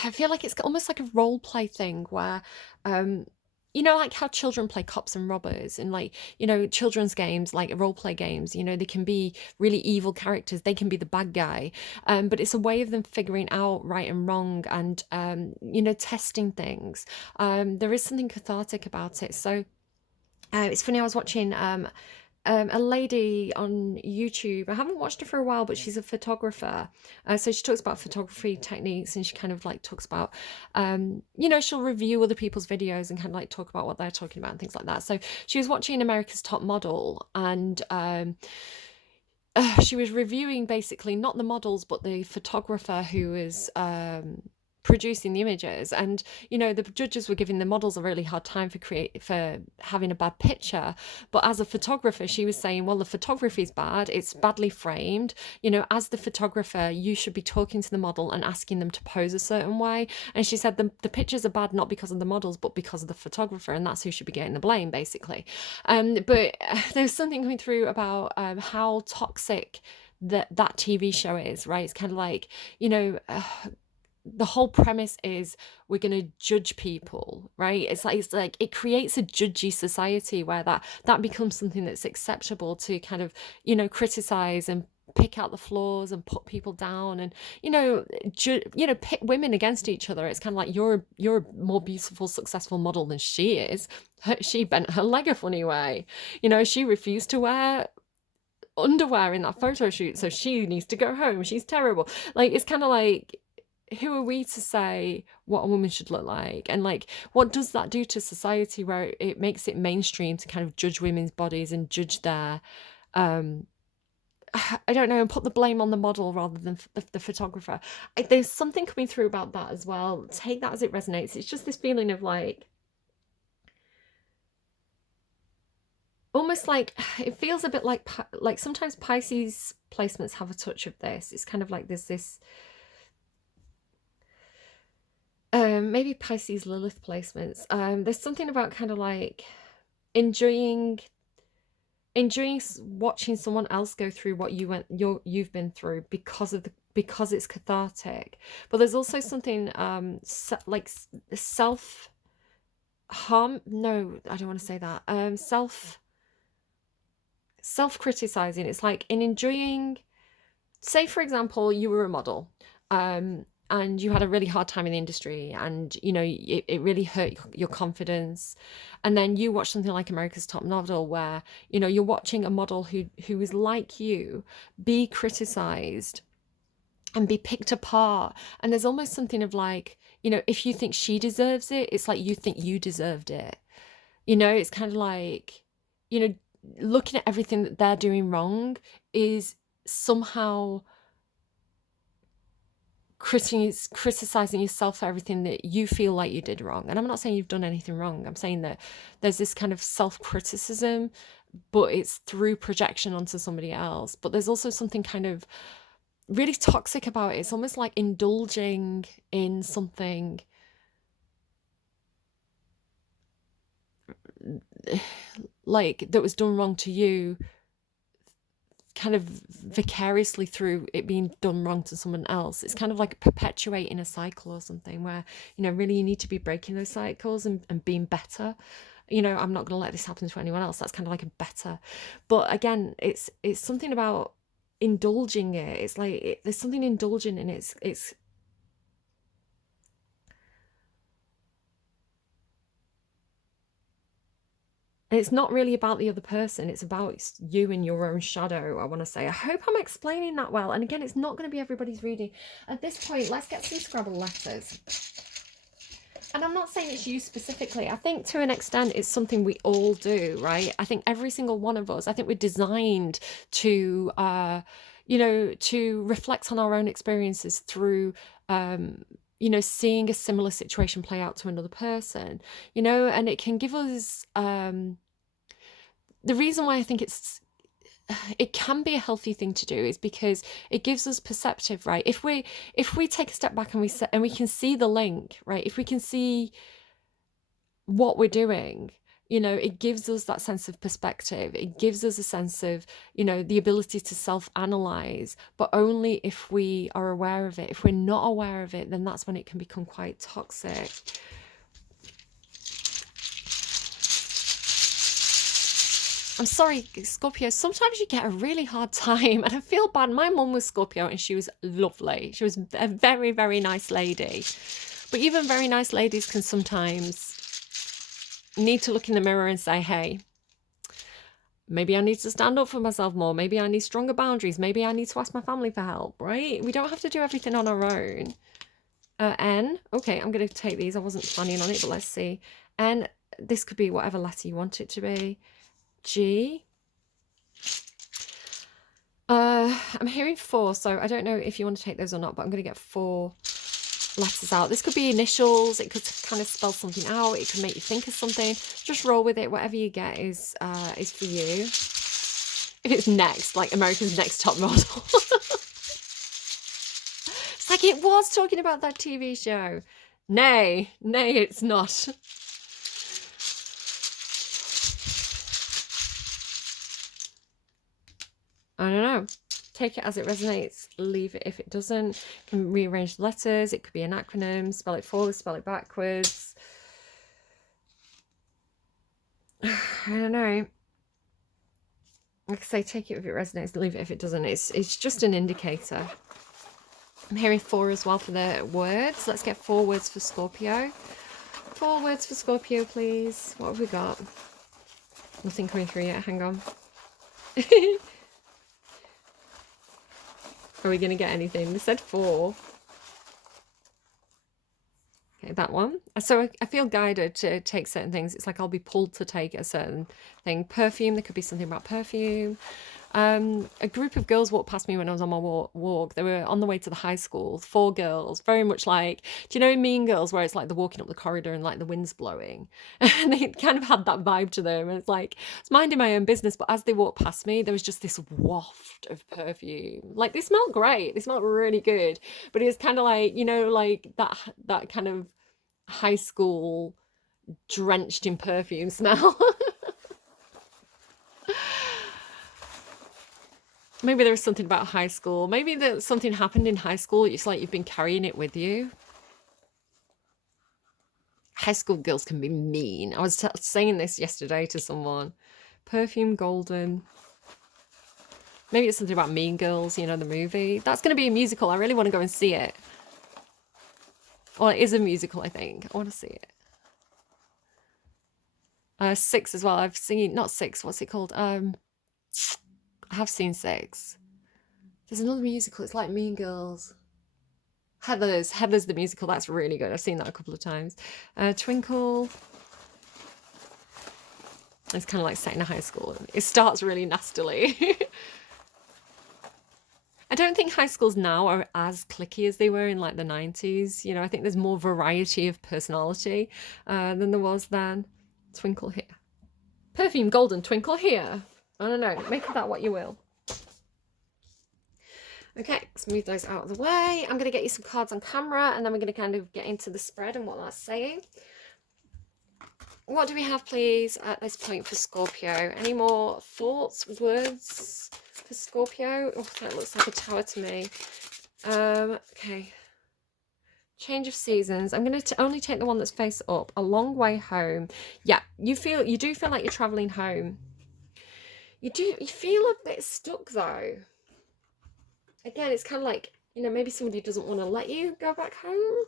I feel like it's almost like a role play thing, where like how children play cops and robbers, and, like, children's games, like role play games, they can be really evil characters, they can be the bad guy, but it's a way of them figuring out right and wrong, and testing things. There is something cathartic about it. So it's funny, I was watching a lady on YouTube. I haven't watched her for a while, but she's a photographer. So she talks about photography techniques, and she kind of like talks about, she'll review other people's videos and kind of like talk about what they're talking about and things like that. So she was watching America's Top Model, and she was reviewing basically not the models, but the photographer who was producing the images. And the judges were giving the models a really hard time for having a bad picture. But as a photographer, she was saying, well, the photography is bad, it's badly framed. As the photographer, you should be talking to the model and asking them to pose a certain way. And she said the pictures are bad not because of the models, but because of the photographer, and that's who should be getting the blame, basically. But there's something coming through about how toxic that TV show is, right? It's kind of like, the whole premise is we're going to judge people, right? It's like it creates a judgy society, where that becomes something that's acceptable to kind of criticize and pick out the flaws and put people down, and pit women against each other. It's kind of like, you're a more beautiful, successful model than she is. She bent her leg a funny way. She refused to wear underwear in that photo shoot, so she needs to go home, she's terrible. Like, it's kind of like, who are we to say what a woman should look like? And, like, what does that do to society, where it makes it mainstream to kind of judge women's bodies and judge their I don't know, and put the blame on the model rather than the photographer. There's something coming through about that as well. Take that as it resonates. It's just this feeling of, like, almost like, it feels a bit like sometimes Pisces placements have a touch of this. It's kind of like there's this maybe Pisces Lilith placements. There's something about kind of like enjoying watching someone else go through what you've been through, because it's cathartic. But there's also something like self harm. No, I don't want to say that. Self criticizing. It's like, in enjoying, say for example, you were a model, and you had a really hard time in the industry, and it really hurt your confidence, and then you watch something like America's Top Model, where you're watching a model who is like you be criticized and be picked apart, and there's almost something of like, if you think she deserves it, it's like you think you deserved it. It's kind of like, looking at everything that they're doing wrong is somehow criticizing yourself for everything that you feel like you did wrong. And I'm not saying you've done anything wrong. I'm saying that there's this kind of self-criticism, but it's through projection onto somebody else. But there's also something kind of really toxic about it. It's almost like indulging in something like that was done wrong to you, kind of vicariously through it being done wrong to someone else. It's kind of like perpetuating a cycle or something where, you know, really you need to be breaking those cycles and being better. You know, I'm not going to let this happen to anyone else. That's kind of like a better. But again, it's something about indulging it. It's like there's something indulgent in it. It's not really about the other person. It's about you and your own shadow, I want to say. I hope I'm explaining that well. And again, it's not going to be everybody's reading. At this point, let's get some Scrabble letters. And I'm not saying it's you specifically. I think to an extent it's something we all do, right? I think every single one of us, I think we're designed to, you know, to reflect on our own experiences through, you know, seeing a similar situation play out to another person, you know, and it can give us, the reason why I think it can be a healthy thing to do is because it gives us perspective, right? If we take a step back and we can see the link, right? If we can see what we're doing, you know, it gives us that sense of perspective. It gives us a sense of, you know, the ability to self-analyze, but only if we are aware of it. If we're not aware of it, then that's when it can become quite toxic. I'm sorry, Scorpio, sometimes you get a really hard time, and I feel bad. My mum was Scorpio and she was lovely. She was a very, very nice lady. But even very nice ladies can sometimes need to look in the mirror and say, hey, maybe I need to stand up for myself more. Maybe I need stronger boundaries. Maybe I need to ask my family for help, right? We don't have to do everything on our own. N. Okay, I'm going to take these. I wasn't planning on it, but let's see. N. This could be whatever letter you want it to be. G. I'm hearing 4, so I don't know if you want to take those or not, but I'm going to get 4 letters out. This could be initials. It could kind of spell something out. It could make you think of something. Just roll with it. Whatever you get is for you. If it's Next, like America's Next Top Model. It's like it was talking about that TV show. Nay, it's not. I don't know. Take it as it resonates. Leave it if it doesn't. You can rearrange the letters. It could be an acronym. Spell it forward, spell it backwards. I don't know. Like I say, take it if it resonates. Leave it if it doesn't. It's just an indicator. I'm hearing 4 as well for the words. Let's get 4 words for Scorpio. 4 words for Scorpio, please. What have we got? Nothing coming through yet. Hang on. Are we going to get anything? They said 4. Okay, that one. So I feel guided to take certain things. It's like I'll be pulled to take a certain thing. Perfume, there could be something about perfume. A group of girls walked past me when I was on my walk. They were on the way to the high school. 4 girls, very much like, do you know in Mean Girls where it's like they're walking up the corridor and like the wind's blowing? And they kind of had that vibe to them. And it's like, it's minding my own business. But as they walked past me, there was just this waft of perfume. Like they smelled great. They smelled really good. But it was kind of like, you know, like that kind of high school drenched in perfume smell. Maybe there was something about high school. Maybe that something happened in high school. It's like you've been carrying it with you. High school girls can be mean. I was saying this yesterday to someone. Perfume golden. Maybe it's something about Mean Girls, you know, the movie. That's going to be a musical. I really want to go and see it. Well, it is a musical, I think. I want to see it. 6 as well. I've seen, not 6, what's it called? I have seen 6. There's another musical. It's like Mean Girls. Heather's the musical. That's really good. I've seen that a couple of times. Twinkle. It's kind of like set in a high school. It starts really nastily. I don't think high schools now are as cliquey as they were in like the 90s. You know, I think there's more variety of personality than there was then. Twinkle here. Perfume golden, twinkle here. I don't know. Make of that what you will. Okay, let's move those out of the way. I'm going to get you some cards on camera and then we're going to kind of get into the spread and what that's saying. What do we have, please, at this point for Scorpio? Any more thoughts, words for Scorpio? Oh, that looks like a tower to me. Okay. Change of seasons. I'm going to only take the one that's face up. A long way home. Yeah, you do feel like you're traveling home. You feel a bit stuck though. Again, it's kind of like, maybe somebody doesn't want to let you go back home.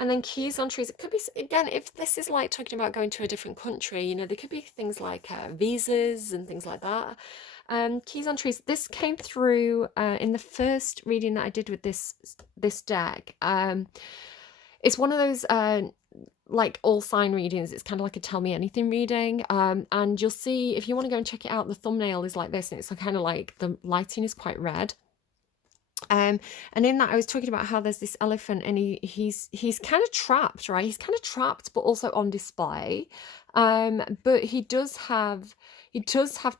And then keys on trees. It could be, again, if this is like talking about going to a different country, there could be things like visas and things like that. Keys on trees. This came through in the first reading that I did with this deck. It's one of those like all sign readings. It's kind of like a tell me anything reading. And you'll see, if you want to go and check it out, the thumbnail is like this, and it's kind of like the lighting is quite red. And in that I was talking about how there's this elephant, and he's kind of trapped, right? He's kind of trapped but also on display. But he does have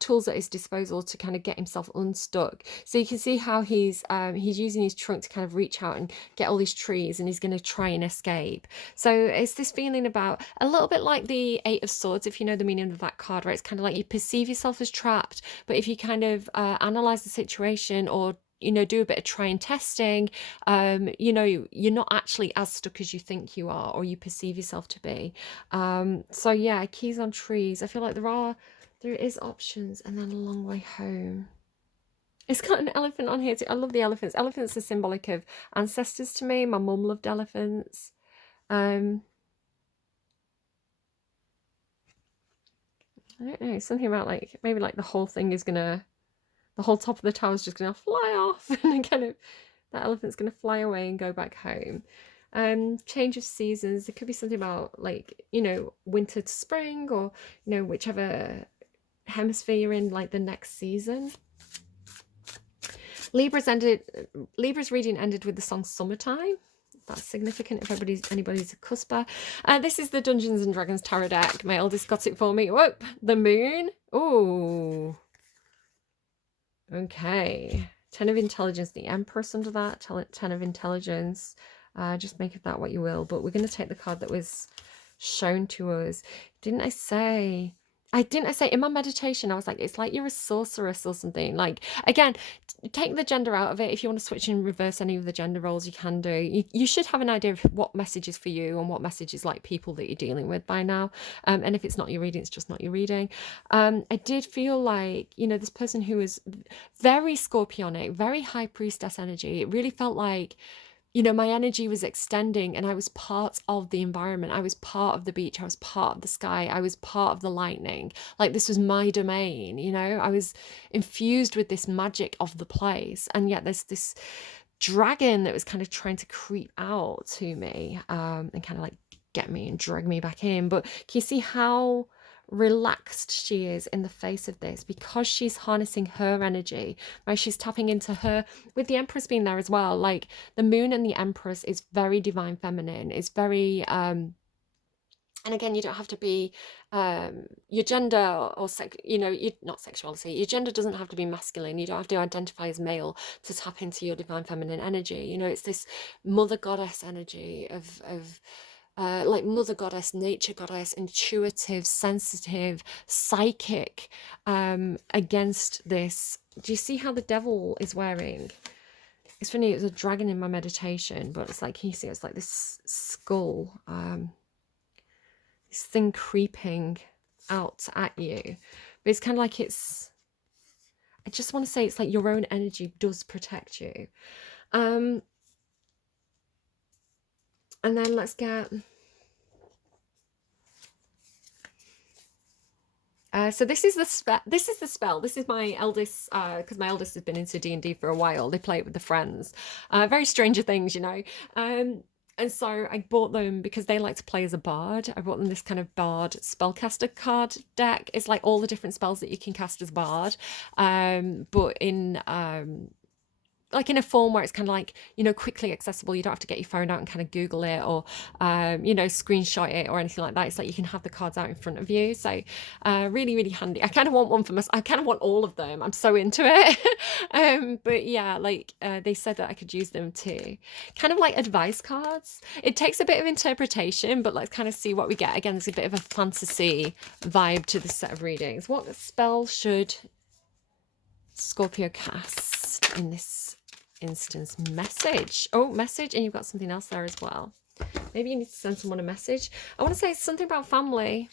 tools at his disposal to kind of get himself unstuck. So you can see how he's using his trunk to kind of reach out and get all these trees, and he's going to try and escape. So it's this feeling about a little bit like the Eight of Swords, if you know the meaning of that card, right? It's kind of like you perceive yourself as trapped, but if you kind of analyze the situation, or do a bit of try and testing, you're not actually as stuck as you think you are, or you perceive yourself to be. So yeah, keys on trees. I feel like there is options, and then a long way home. It's got an elephant on here too. I love the elephants. Elephants are symbolic of ancestors to me. My mum loved elephants. I don't know, something about like maybe like the whole top of the tower is just gonna fly off, and then kind of that elephant's gonna fly away and go back home. Change of seasons. It could be something about like, winter to spring, or whichever hemisphere you're in, like the next season. Libra's reading ended with the song Summertime. That's significant if anybody's a cusper. This is the Dungeons and Dragons tarot deck. My eldest got it for me. Whoop, the moon. Oh, okay. 10 of Intelligence, the Empress under that. 10 of Intelligence. Just make of that what you will. But we're going to take the card that was shown to us. Didn't I say in my meditation, I was like, it's like you're a sorceress or something. Like, again, take the gender out of it. If you want to switch and reverse any of the gender roles, you can do. You should have an idea of what message is for you and what message is like people that you're dealing with by now. And if it's not your reading, it's just not your reading. I did feel like, this person who was very scorpionic, very high priestess energy. It really felt like, my energy was extending, and I was part of the environment. I was part of the beach. I was part of the sky. I was part of the lightning. Like, this was my domain, I was infused with this magic of the place. And yet there's this dragon that was kind of trying to creep out to me, and kind of like get me and drag me back in. But can you see how relaxed she is in the face of this, because she's harnessing her energy, right? She's tapping into her, with the Empress being there as well. Like, the moon and the Empress is very divine feminine. It's very and again, you don't have to be your gender or not sexuality. Your gender doesn't have to be masculine. You don't have to identify as male to tap into your divine feminine energy. It's this mother goddess energy of like mother goddess, nature goddess, intuitive, sensitive, psychic, against this. Do you see how the devil is wearing? It's funny, it was a dragon in my meditation, but it's like, can you see it's like this skull, this thing creeping out at you. But it's kind of like I just want to say, it's like your own energy does protect you. And then let's get... so this is the spell. This is my eldest, because my eldest has been into D&D for a while. They play it with the friends. Very Stranger Things, and so I bought them because they like to play as a bard. I bought them this kind of bard spellcaster card deck. It's like all the different spells that you can cast as bard, but in like in a form where it's kind of like, you know, quickly accessible. You don't have to get your phone out and kind of Google it or, you know, screenshot it or anything like that. It's like you can have the cards out in front of you. So really, really handy. I kind of want one for myself. I kind of want all of them. I'm so into it. But yeah, like they said that I could use them too. Kind of like advice cards. It takes a bit of interpretation, but let's kind of see what we get. Again, there's a bit of a fantasy vibe to this set of readings. What spell should Scorpio cast in this instance? Message. Oh, message, and you've got something else there as well. Maybe you need to send someone a message. I want to say something about family.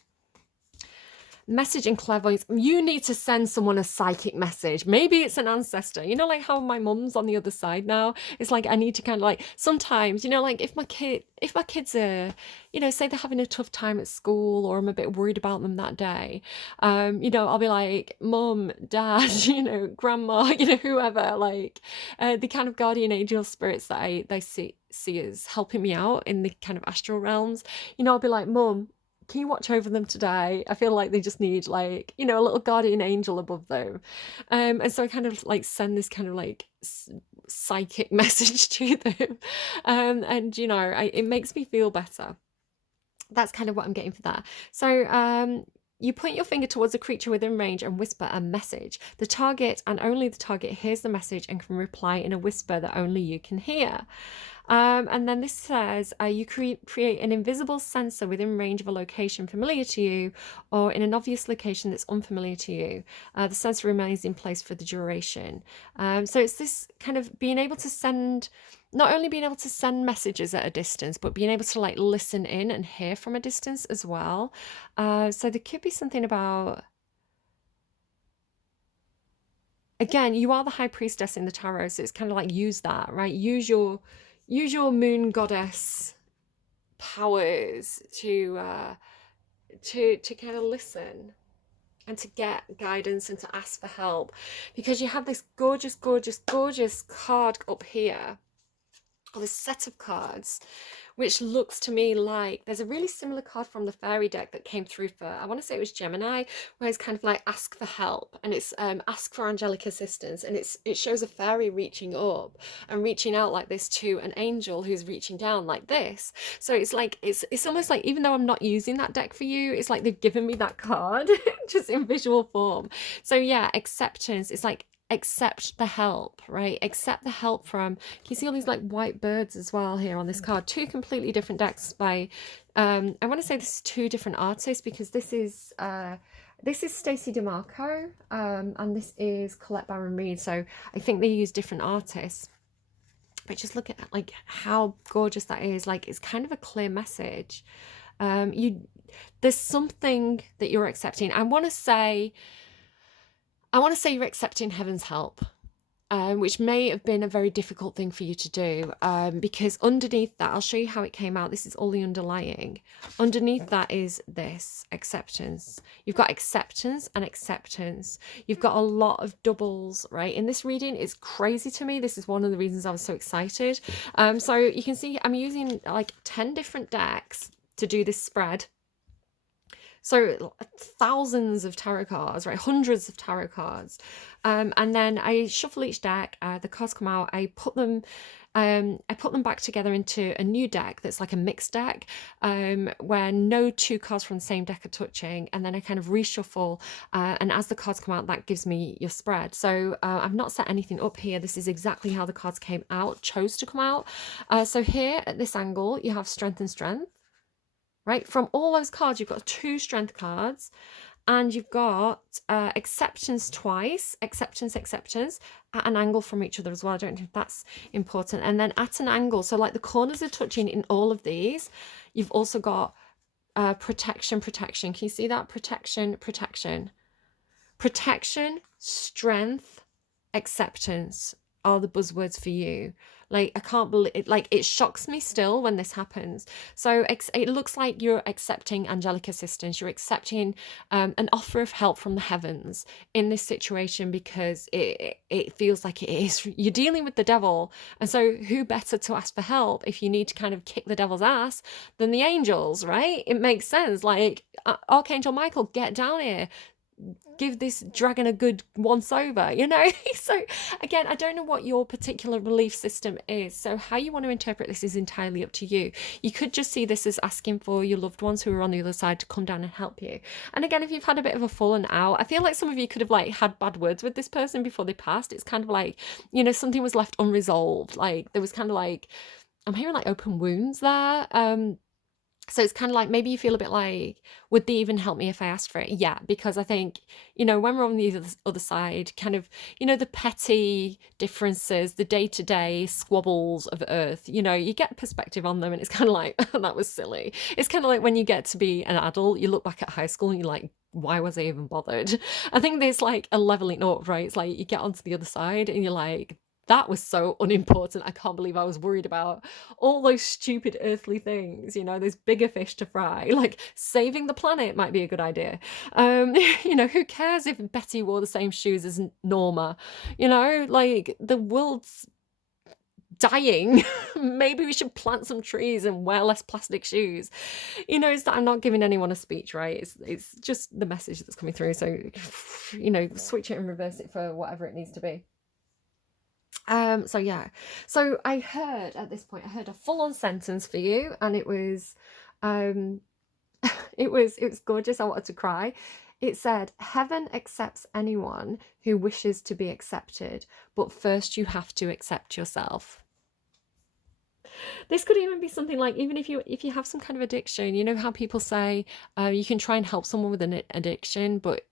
Message and clairvoyance. You need to send someone a psychic message. Maybe it's an ancestor. You know, like how my mum's on the other side now. It's like I need to kind of like sometimes, you know, like if my kids are, you know, say they're having a tough time at school or I'm a bit worried about them that day, you know, I'll be like, Mum, Dad, you know, Grandma, you know, whoever, like the kind of guardian angel spirits that they see as helping me out in the kind of astral realms. You know, I'll be like, Mum, can you watch over them today? I feel like they just need, like, you know, a little guardian angel above them. And so I kind of like send this kind of like psychic message to them. And, you know, it makes me feel better. That's kind of what I'm getting for that. So you point your finger towards a creature within range and whisper a message. The target and only the target hears the message and can reply in a whisper that only you can hear. And then this says you create an invisible sensor within range of a location familiar to you or in an obvious location that's unfamiliar to you. The sensor remains in place for the duration. So it's this kind of being able to send, not only being able to send messages at a distance, but being able to like listen in and hear from a distance as well. So there could be something about, again, you are the high priestess in the tarot, so it's kind of like use that, right? Use your moon goddess powers to kind of listen and to get guidance and to ask for help, because you have this gorgeous card up here, or this set of cards, which looks to me like there's a really similar card from the fairy deck that came through for, I want to say it was Gemini, where it's kind of like ask for help, and it's ask for angelic assistance, and it shows a fairy reaching up and reaching out like this to an angel who's reaching down like this. So it's like it's almost like, even though I'm not using that deck for you, it's like they've given me that card just in visual form. So yeah, acceptance. It's like accept the help, right? Accept the help from, can you see all these like white birds as well here on this card? Two completely different decks by I want to say this is two different artists, because this is Stacey DeMarco and this is Colette Baron Reed. So I think they use different artists, but just look at like how gorgeous that is. Like it's kind of a clear message. There's something that you're accepting. I want to say you're accepting heaven's help, which may have been a very difficult thing for you to do, because underneath that, I'll show you how it came out. This is all the underlying. Underneath that is this acceptance. You've got acceptance and acceptance. You've got a lot of doubles, right? In this reading, it's crazy to me. This is one of the reasons I was so excited. So you can see I'm using like 10 different decks to do this spread. So thousands of tarot cards, right? Hundreds of tarot cards. And then I shuffle each deck, the cards come out, I put them back together into a new deck that's like a mixed deck, where no two cards from the same deck are touching, and then I kind of reshuffle, and as the cards come out, that gives me your spread. So I've not set anything up here. This is exactly how the cards chose to come out. So here at this angle, you have strength and strength. Right, from all those cards, you've got 2 strength cards, and you've got acceptance twice, acceptance at an angle from each other as well. I don't know if that's important. And then at an angle, so like the corners are touching in all of these. You've also got protection. Can you see that? Protection, strength, acceptance are the buzzwords for you. Like, I can't believe it. Like, it shocks me still when this happens. So it looks like you're accepting angelic assistance. You're accepting an offer of help from the heavens in this situation, because it feels like it is. You're dealing with the devil. And so who better to ask for help if you need to kind of kick the devil's ass than the angels, right? It makes sense. Like, Archangel Michael, get down here. give this dragon a good once over, you know? So again, I don't know what your particular belief system is. So how you want to interpret this is entirely up to you. You could just see this as asking for your loved ones who are on the other side to come down and help you. And again, if you've had a bit of a falling out, I feel like some of you could have like had bad words with this person before they passed. It's kind of like, you know, something was left unresolved. Like there was kind of like, I'm hearing like open wounds there. So it's kind of like maybe you feel a bit like, would they even help me if I asked for it? Yeah, because I think, you know, when we're on the other side, kind of, you know, the petty differences, the day-to-day squabbles of Earth, you know, you get perspective on them and it's kind of like, that was silly. It's kind of like when you get to be an adult, you look back at high school and you're like, why was I even bothered? I think there's like a leveling up, right? It's like you get onto the other side and you're like, that was so unimportant. I can't believe I was worried about all those stupid earthly things, you know, there's bigger fish to fry. Like saving the planet might be a good idea. You know, who cares if Betty wore the same shoes as Norma? You know, like the world's dying. Maybe we should plant some trees and wear less plastic shoes. You know, it's that I'm not giving anyone a speech, right? It's just the message that's coming through. So, you know, switch it and reverse it for whatever it needs to be. So yeah, so I heard at this point, I heard a full-on sentence for you, and it was, it was gorgeous. I wanted to cry. It said, "Heaven accepts anyone who wishes to be accepted, but first you have to accept yourself." This could even be something like, even if you have some kind of addiction, you know how people say you can try and help someone with an addiction, but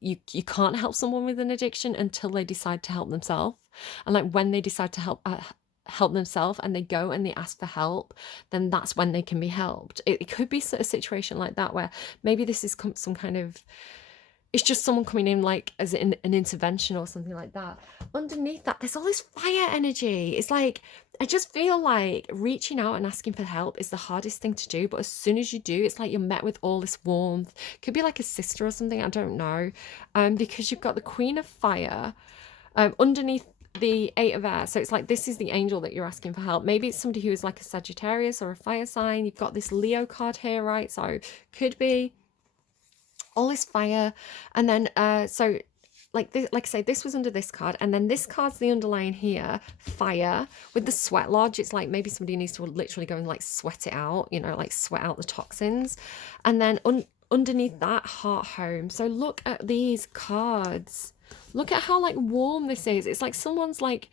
you can't help someone with an addiction until they decide to help themselves. And like when they decide to help themselves and they go and they ask for help, then that's when they can be helped. It could be a situation like that where maybe this is some kind of, it's just someone coming in like as an intervention or something like that. Underneath that, there's all this fire energy. It's like, I just feel like reaching out and asking for help is the hardest thing to do. But as soon as you do, it's like you're met with all this warmth. Could be like a sister or something, I don't know. Because you've got the Queen of Fire underneath the Eight of Air. So it's like, this is the angel that you're asking for help. Maybe it's somebody who is like a Sagittarius or a fire sign. You've got this Leo card here, right? So could be all this fire. And then so like this, like I say, this was under this card, and then this card's the underlying here, fire with the sweat lodge. It's like maybe somebody needs to literally go and like sweat it out, you know, like sweat out the toxins. And then underneath that, heart home. So look at these cards, look at how like warm this is. It's like someone's like,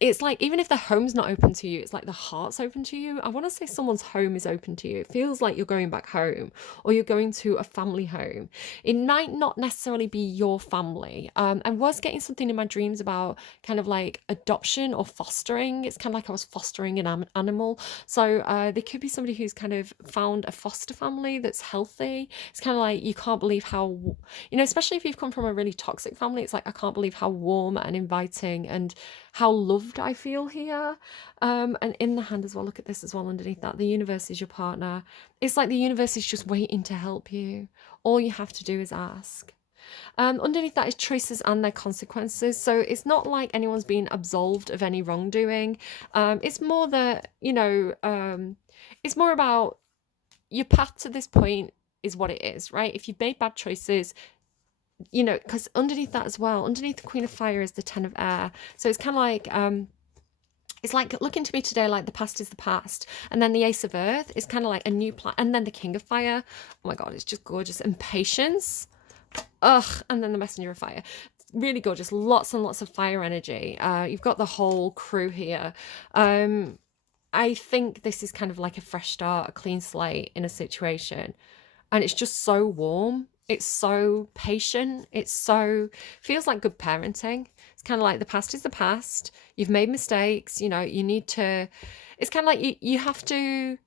it's like even if the home's not open to you, it's like the heart's open to you. I want to say someone's home is open to you. It feels like you're going back home or you're going to a family home. It might not necessarily be your family. I was getting something in my dreams about kind of like adoption or fostering. It's kind of like I was fostering an animal. So there could be somebody who's kind of found a foster family that's healthy. It's kind of like you can't believe how, you know, especially if you've come from a really toxic family, it's like I can't believe how warm and inviting and how loved I feel here. And in the hand as well, look at this as well underneath that. The universe is your partner. It's like the universe is just waiting to help you. All you have to do is ask. Underneath that is choices and their consequences. So it's not like anyone's being absolved of any wrongdoing. It's more that, you know, it's more about your path to this point is what it is, right? If you've made bad choices, you know, because underneath that as well, underneath the Queen of Fire is the Ten of Air. So it's kind of like, it's like looking to me today like the past is the past, and then the Ace of Earth is kind of like a new plan, and then the King of Fire. Oh my God, it's just gorgeous. And Patience, ugh, and then the Messenger of Fire. Really gorgeous, lots and lots of fire energy. You've got the whole crew here. I think this is kind of like a fresh start, a clean slate in a situation. And it's just so warm. It's so patient. It's so, feels like good parenting. It's kind of like the past is the past. You've made mistakes. You know, you need to, it's kind of like you have to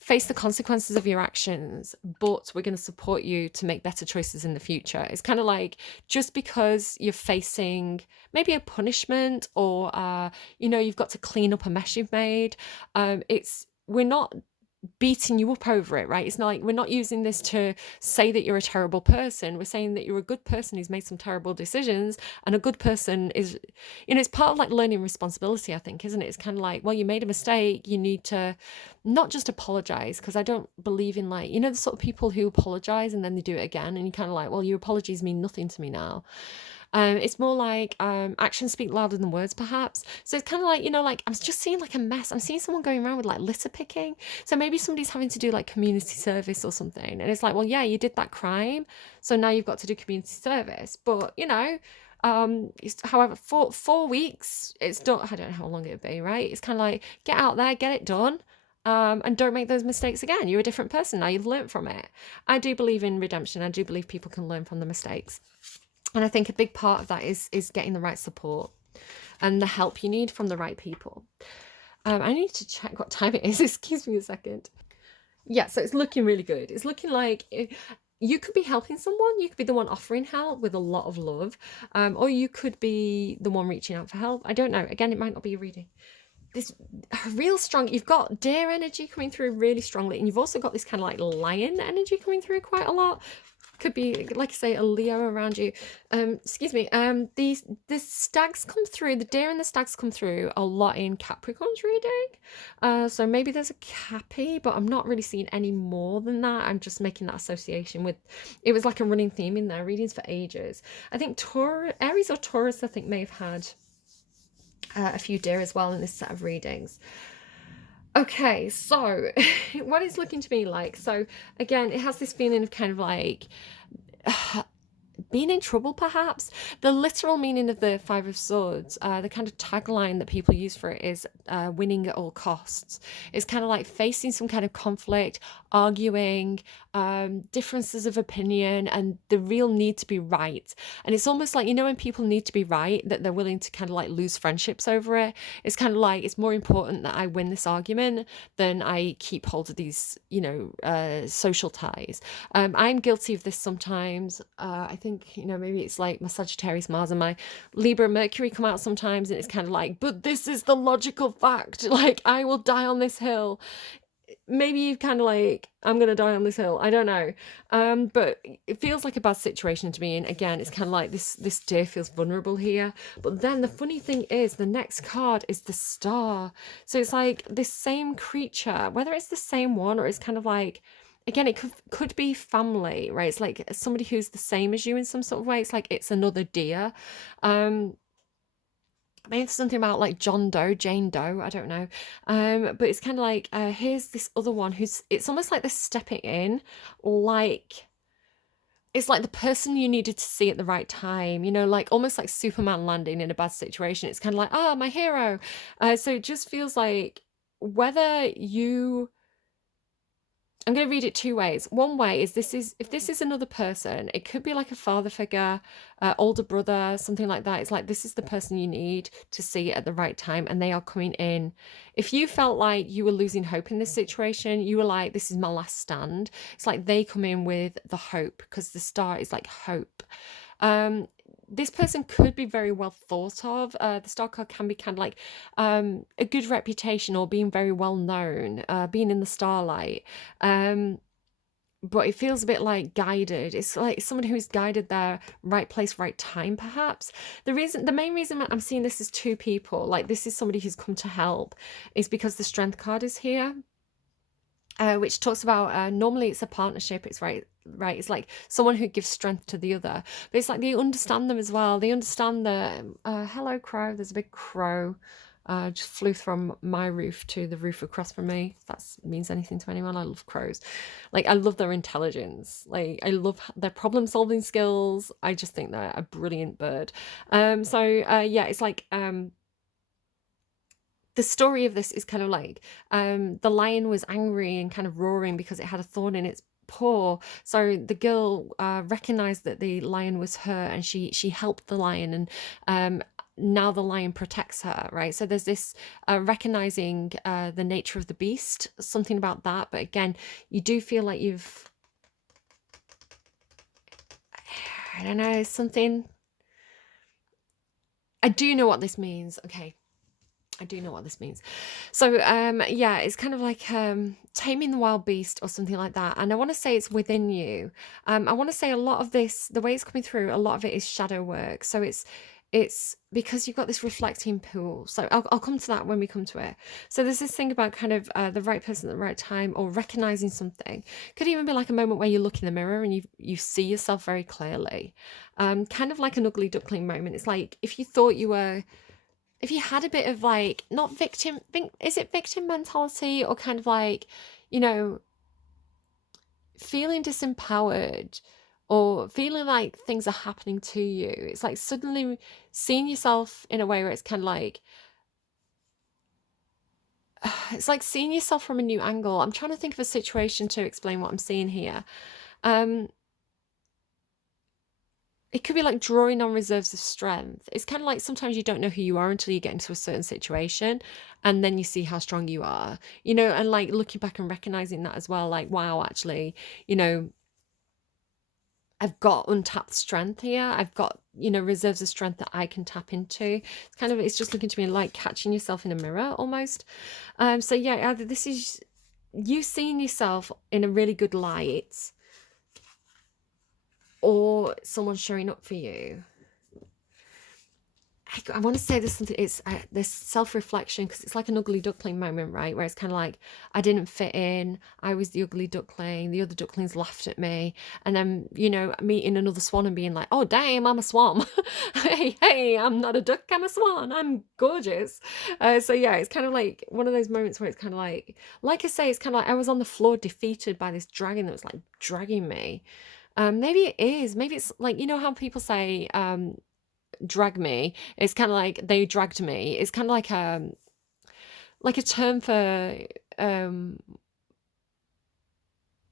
face the consequences of your actions, but we're going to support you to make better choices in the future. It's kind of like just because you're facing maybe a punishment or, you know, you've got to clean up a mess you've made. We're not beating you up over it, right? It's not like we're not using this to say that you're a terrible person. We're saying that you're a good person who's made some terrible decisions, and a good person is, it's part of like learning responsibility, I think, isn't it? It's kind of like, well, you made a mistake, you need to not just apologize, because I don't believe in like, the sort of people who apologize and then they do it again, and you kind of like, well, your apologies mean nothing to me now. It's more like actions speak louder than words, perhaps. So it's kind of like, like I'm just seeing like a mess. I'm seeing someone going around with like litter picking. So maybe somebody's having to do like community service or something. And it's like, well, yeah, you did that crime. So now you've got to do community service. But, however, 4 weeks, it's done. I don't know how long it would be, right? It's kind of like, get out there, get it done. And don't make those mistakes again. You're a different person now. You've learned from it. I do believe in redemption. I do believe people can learn from the mistakes. And I think a big part of that is getting the right support and the help you need from the right people. I need to check what time it is. Excuse me a second. Yeah, so it's looking really good. It's looking like you could be helping someone. You could be the one offering help with a lot of love, or you could be the one reaching out for help. I don't know. Again, it might not be a reading. This real strong, you've got deer energy coming through really strongly, and you've also got this kind of like lion energy coming through quite a lot. Could be, like I say, a Leo around you. Excuse me. The stags come through, the deer and the stags come through a lot in Capricorn's reading. So maybe there's a Cappy, but I'm not really seeing any more than that. I'm just making that association with, it was like a running theme in there, readings for ages. I think Aries or Taurus, I think, may have had a few deer as well in this set of readings. Okay, so what it's looking to me like, so again, it has this feeling of kind of like being in trouble, perhaps. The literal meaning of the Five of Swords, the kind of tagline that people use for it is winning at all costs. It's kind of like facing some kind of conflict, arguing, differences of opinion, and the real need to be right. And it's almost like, when people need to be right, that they're willing to kind of like lose friendships over it. It's kind of like, it's more important that I win this argument than I keep hold of these, social ties. I'm guilty of this sometimes. I think, maybe it's like my Sagittarius Mars and my Libra Mercury come out sometimes, and it's kind of like, but this is the logical fact. Like, I will die on this hill. Maybe you've kind of like, I'm going to die on this hill. I don't know. But it feels like a bad situation to be in. Again, it's kind of like this deer feels vulnerable here. But then the funny thing is, the next card is the Star. So it's like this same creature, whether it's the same one or it's kind of like, again, it could be family, right? It's like somebody who's the same as you in some sort of way. It's like it's another deer. Maybe it's something about like John Doe, Jane Doe, I don't know. But it's kind of like, here's this other one it's almost like they're stepping in, like, it's like the person you needed to see at the right time, like almost like Superman landing in a bad situation. It's kind of like, my hero. So it just feels like whether you, I'm going to read it two ways. One way is if this is another person, it could be like a father figure, older brother, something like that. It's like, this is the person you need to see at the right time, and they are coming in. If you felt like you were losing hope in this situation, you were like, this is my last stand. It's like they come in with the hope, because the Star is like hope. This person could be very well thought of. The Star card can be kind of like a good reputation, or being very well known, being in the starlight. But it feels a bit like guided. It's like someone who's guided their right place, right time, perhaps. The main reason I'm seeing this as two people, like this is somebody who's come to help, is because the Strength card is here. Which talks about normally it's a partnership. It's right. It's like someone who gives strength to the other, but it's like they understand them as well. They understand the hello crow. There's a big crow just flew from my roof to the roof across from me. If that means anything to anyone, I love crows. Like, I love their intelligence. Like, I love their problem solving skills. I just think they're a brilliant bird. Yeah, it's like the story of this is kind of like the lion was angry and kind of roaring because it had a thorn in its paw. So the girl recognized that the lion was her, and she helped the lion, and now the lion protects her, right? So there's this recognizing the nature of the beast, something about that. But again, you do feel like you've, I don't know, something. I do know what this means. Okay. I do know what this means. So, yeah, it's kind of like taming the wild beast or something like that. And I want to say it's within you. I want to say a lot of this, the way it's coming through, a lot of it is shadow work. So it's because you've got this reflecting pool. So I'll come to that when we come to it. So there's this thing about kind of the right person at the right time, or recognizing something. Could even be like a moment where you look in the mirror and you see yourself very clearly. Kind of like an ugly duckling moment. It's like if you thought you were, if you had a bit of like, not victim, is it victim mentality, or kind of like, you know, feeling disempowered, or feeling like things are happening to you. It's like suddenly seeing yourself in a way where it's kind of like, it's like seeing yourself from a new angle. I'm trying to think of a situation to explain what I'm seeing here. Um, it could be like drawing on reserves of strength. It's kind of like sometimes you don't know who you are until you get into a certain situation, and then you see how strong you are, and like looking back and recognizing that as well. Like, wow, actually, you know, I've got untapped strength here. I've got, reserves of strength that I can tap into. It's just looking to me like catching yourself in a mirror almost. So yeah, either this is you seeing yourself in a really good light, or someone showing up for you. I want to say there's something, it's this self-reflection, because it's like an ugly duckling moment, right? Where it's kind of like, I didn't fit in, I was the ugly duckling, the other ducklings laughed at me, and then, meeting another swan and being like, oh, damn, I'm a swan. Hey, I'm not a duck, I'm a swan, I'm gorgeous. So yeah, it's kind of like one of those moments where it's kind of like I say, it's kind of like I was on the floor defeated by this dragon that was like dragging me. Maybe it is, maybe it's like, how people say, drag me, it's kind of like they dragged me. It's kind of like a term for um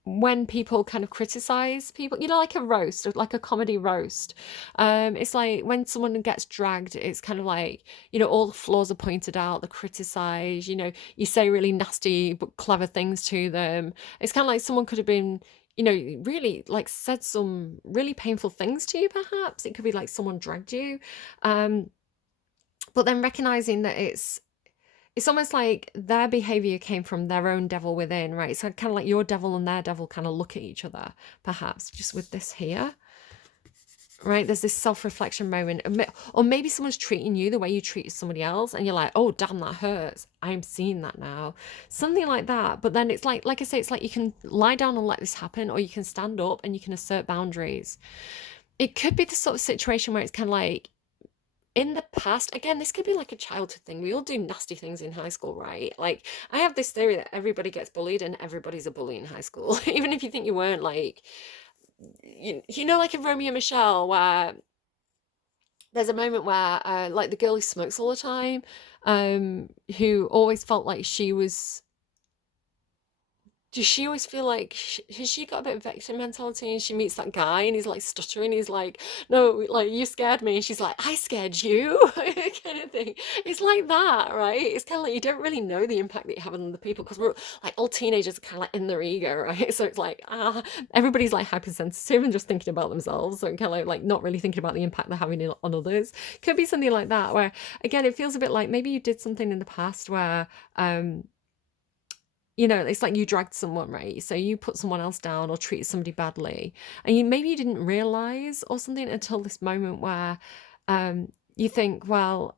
when people kind of criticize people, like a roast, or like a comedy roast. It's like when someone gets dragged, it's kind of like, all the flaws are pointed out, they're criticized, you say really nasty but clever things to them. It's kind of like someone could have been, really like said some really painful things to you, perhaps. It could be like someone dragged you. But then recognizing that it's almost like their behavior came from their own devil within, right? So kind of like your devil and their devil kind of look at each other, perhaps, just with this here, right? There's this self-reflection moment. Or maybe someone's treating you the way you treated somebody else, and you're like, oh, damn, that hurts. I'm seeing that now. Something like that. But then it's like I say, it's like you can lie down and let this happen, or you can stand up and you can assert boundaries. It could be the sort of situation where it's kind of like, in the past, again, this could be like a childhood thing. We all do nasty things in high school, right? Like, I have this theory that everybody gets bullied and everybody's a bully in high school. Even if you think you weren't, like, like in Romeo and Michelle, where there's a moment where, like, the girl who smokes all the time, who always felt like she was, does she always feel like has she got a bit of victim mentality, and she meets that guy and he's like stuttering, he's like, no, like, you scared me, and she's like, I scared you, kind of thing. It's like that, right? It's kind of like you don't really know the impact that you have on other people, because we're like, all teenagers are kind of like in their ego, right? So it's like, everybody's like hypersensitive and just thinking about themselves, so kind of like not really thinking about the impact they're having on others. Could be something like that, where again it feels a bit like maybe you did something in the past where it's like you dragged someone, right? So you put someone else down or treated somebody badly, and maybe you didn't realize or something until this moment where you think, well,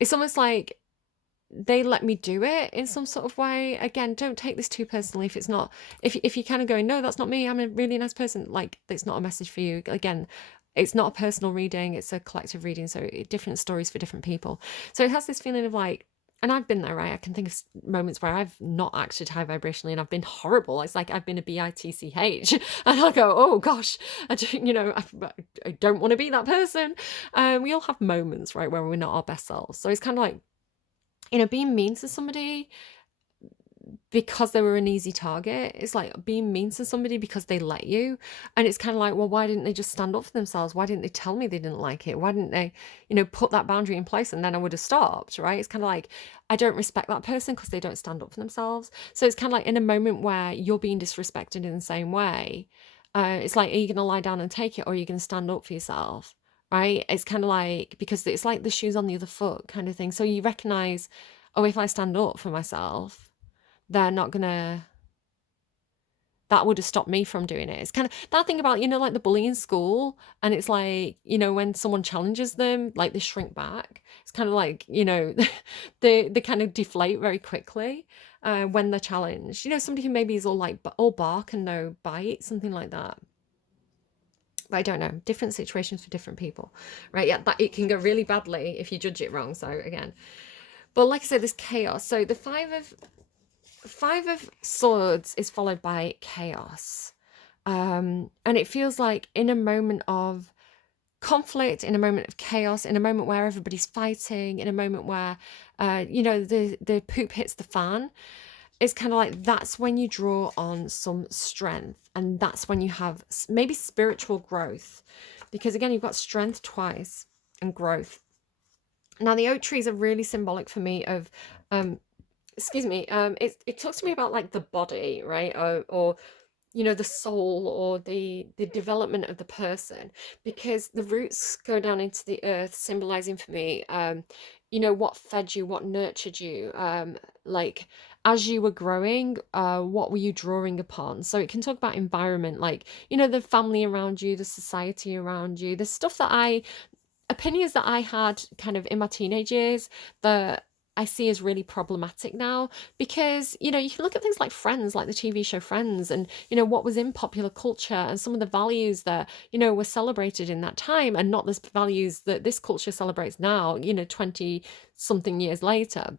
it's almost like they let me do it in some sort of way. Again, don't take this too personally. If it's not, if you're kind of going, no, that's not me, I'm a really nice person, like, it's not a message for you. Again, it's not a personal reading, it's a collective reading, so different stories for different people. So it has this feeling of like, and I've been there, right? I can think of moments where I've not acted high vibrationally and I've been horrible. It's like I've been a bitch, and I'll go, oh gosh, I don't, I don't want to be that person. We all have moments, right, where we're not our best selves. So it's kind of like, being mean to somebody because they were an easy target. It's like being mean to somebody because they let you. And it's kind of like, well, why didn't they just stand up for themselves? Why didn't they tell me they didn't like it? Why didn't they, put that boundary in place, and then I would have stopped, right? It's kind of like, I don't respect that person because they don't stand up for themselves. So it's kind of like in a moment where you're being disrespected in the same way, it's like, are you going to lie down and take it, or are you going to stand up for yourself? right? It's kind of like, because it's like the shoes on the other foot kind of thing. So you recognize, oh, if I stand up for myself, they're not gonna, that would have stopped me from doing it. It's kind of that thing about, like the bully in school, and it's like, when someone challenges them, like they shrink back. It's kind of like, they kind of deflate very quickly when they're challenged. Somebody who maybe is all bark and no bite, something like that. But I don't know, different situations for different people, right? Yeah, that it can go really badly if you judge it wrong. So again, but like I said, there's chaos. So the Five of Swords is followed by chaos. And it feels like in a moment of conflict, in a moment of chaos, in a moment where everybody's fighting, in a moment where, the poop hits the fan, it's kind of like that's when you draw on some strength. And that's when you have maybe spiritual growth. Because again, you've got strength twice and growth. Now, the oak trees are really symbolic for me of excuse me, it talks to me about like the body, right? Or the soul, or the development of the person, because the roots go down into the earth, symbolizing for me what fed you, what nurtured you, like as you were growing, what were you drawing upon? So it can talk about environment, like the family around you, the society around you, the stuff that opinions that I had kind of in my teenage years that I see as really problematic now, because you can look at things like Friends, like the TV show Friends, and what was in popular culture, and some of the values that were celebrated in that time, and not the values that this culture celebrates now, 20 something years later.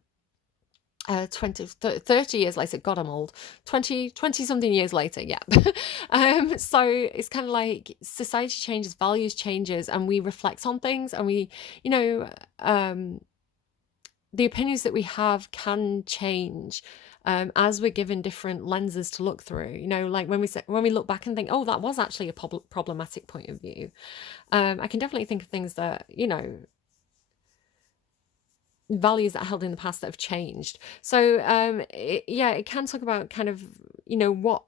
20 30 years later. God, I'm old. 20 something years later, yeah. So it's kind of like society changes, values changes, and we reflect on things, and we the opinions that we have can change as we're given different lenses to look through. Like when we look back and think, oh, that was actually a problematic point of view. I can definitely think of things that values that I held in the past that have changed. So it can talk about kind of what,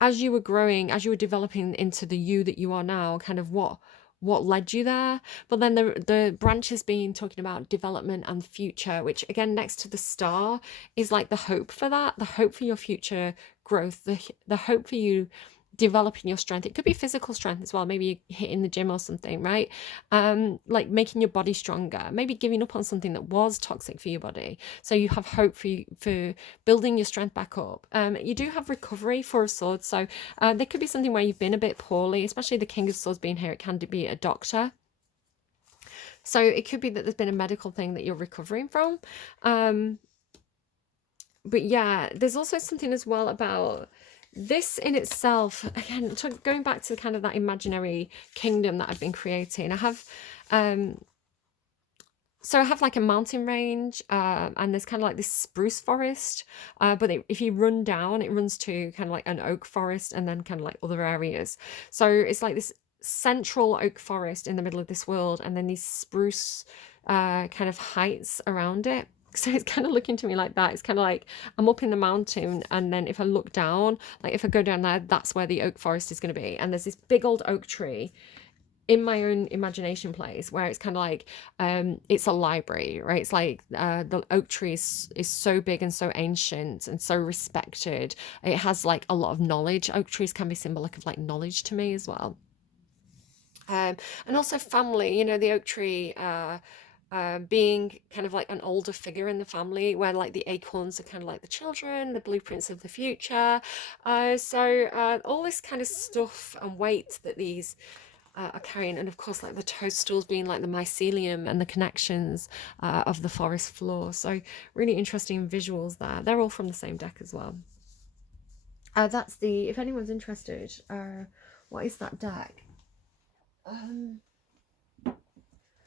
as you were growing, as you were developing into the you that you are now, kind of what led you there. But then the branches being talking about development and future, which again, next to the star, is like the hope for that, the hope for your future growth, the hope for you developing your strength. It could be physical strength as well, maybe hitting the gym or something, right? Like making your body stronger, maybe giving up on something that was toxic for your body, so you have hope for building your strength back up. You do have recovery for a sword, so there could be something where you've been a bit poorly, especially the King of Swords being here. It can be a doctor, so it could be that there's been a medical thing that you're recovering from. But yeah, there's also something as well about this in itself. Again, going back to kind of that imaginary kingdom that I've been creating. I have so I have like a mountain range, and there's kind of like this spruce forest, but if you run down, it runs to kind of like an oak forest, and then kind of like other areas. So it's like this central oak forest in the middle of this world, and then these spruce kind of heights around it. So it's kind of looking to me like that. It's kind of like I'm up in the mountain, and then if I look down, like if I go down there, that's where the oak forest is going to be. And there's this big old oak tree in my own imagination place where it's kind of like it's a library, right? It's like the oak tree is so big and so ancient and so respected. It has like a lot of knowledge. Oak trees can be symbolic of like knowledge to me as well. And also family, the oak tree being kind of like an older figure in the family, where like the acorns are kind of like the children, the blueprints of the future. So all this kind of stuff and weight that these are carrying, and of course like the toadstools being like the mycelium and the connections of the forest floor. So really interesting visuals there. They're all from the same deck as well. That's the, if anyone's interested, what is that deck?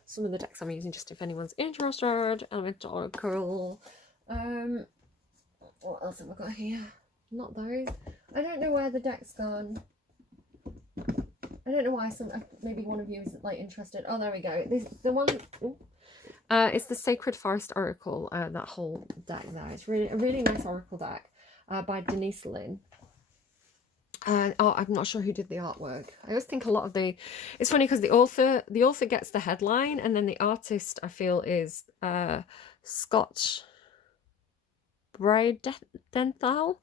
Some of the decks I'm using, just if anyone's interested. Elemental Oracle. What else have I got here? Not those. I don't know where the deck's gone. I don't know why maybe one of you is like interested. Oh, there we go. The one. It's the Sacred Forest Oracle. That whole deck there. It's really a really nice oracle deck by Denise Lynn. Oh, I'm not sure who did the artwork. I always think a lot of it's funny because the author gets the headline, and then the artist, I feel, is Scott Bridenthal.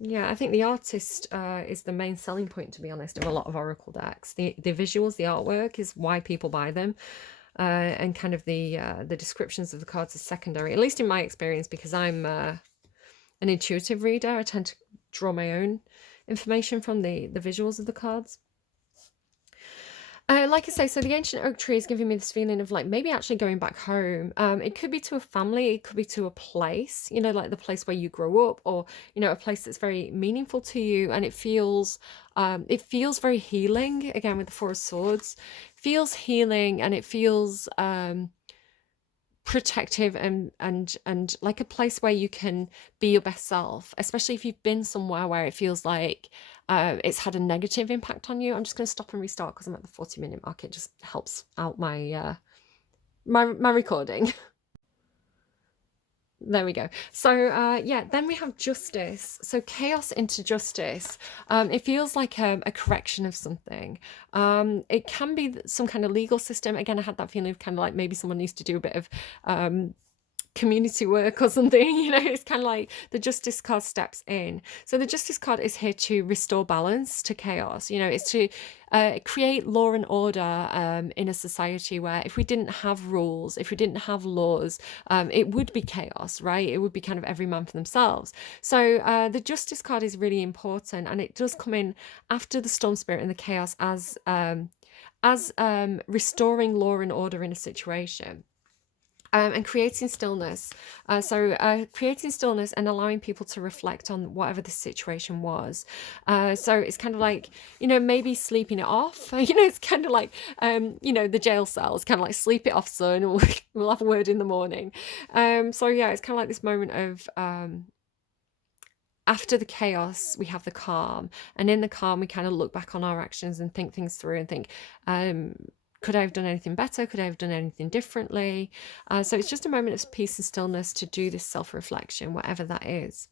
Yeah, I think the artist is the main selling point, to be honest, of a lot of oracle decks. The visuals, the artwork is why people buy them, and kind of the descriptions of the cards is secondary, at least in my experience, because I'm an intuitive reader. I tend to draw my own information from the visuals of the cards. Like I say, so the ancient oak tree is giving me this feeling of like maybe actually going back home. It could be to a family, it could be to a place, you know, like the place where you grow up, or you know, a place that's very meaningful to you, and it feels very healing. Again, with the Four of Swords, feels healing, and it feels protective, and like a place where you can be your best self, especially if you've been somewhere where it feels like it's had a negative impact on you. I'm just going to stop and restart because I'm at the 40-minute mark. It just helps out my my recording. There we go. So yeah, then we have justice. So chaos into justice. It feels like a correction of something. It can be some kind of legal system. Again, I had that feeling of kind of like maybe someone needs to do a bit of community work or something. You know, it's kind of like the justice card steps in. So the justice card is here to restore balance to chaos. You know, it's to create law and order in a society where if we didn't have rules, if we didn't have laws, it would be chaos, right? It would be kind of every man for themselves. So the justice card is really important, and it does come in after the storm spirit and the chaos as restoring law and order in a situation. And creating stillness. Creating stillness and allowing people to reflect on whatever the situation was. So it's kind of like, you know, maybe sleeping it off. You know, it's kind of like, you know, the jail cells, kind of like sleep it off, son, and we'll have a word in the morning. So yeah, it's kind of like this moment of, after the chaos, we have the calm. And in the calm, we kind of look back on our actions and think things through and think, could I have done anything better? Could I have done anything differently? So it's just a moment of peace and stillness to do this self-reflection, whatever that is.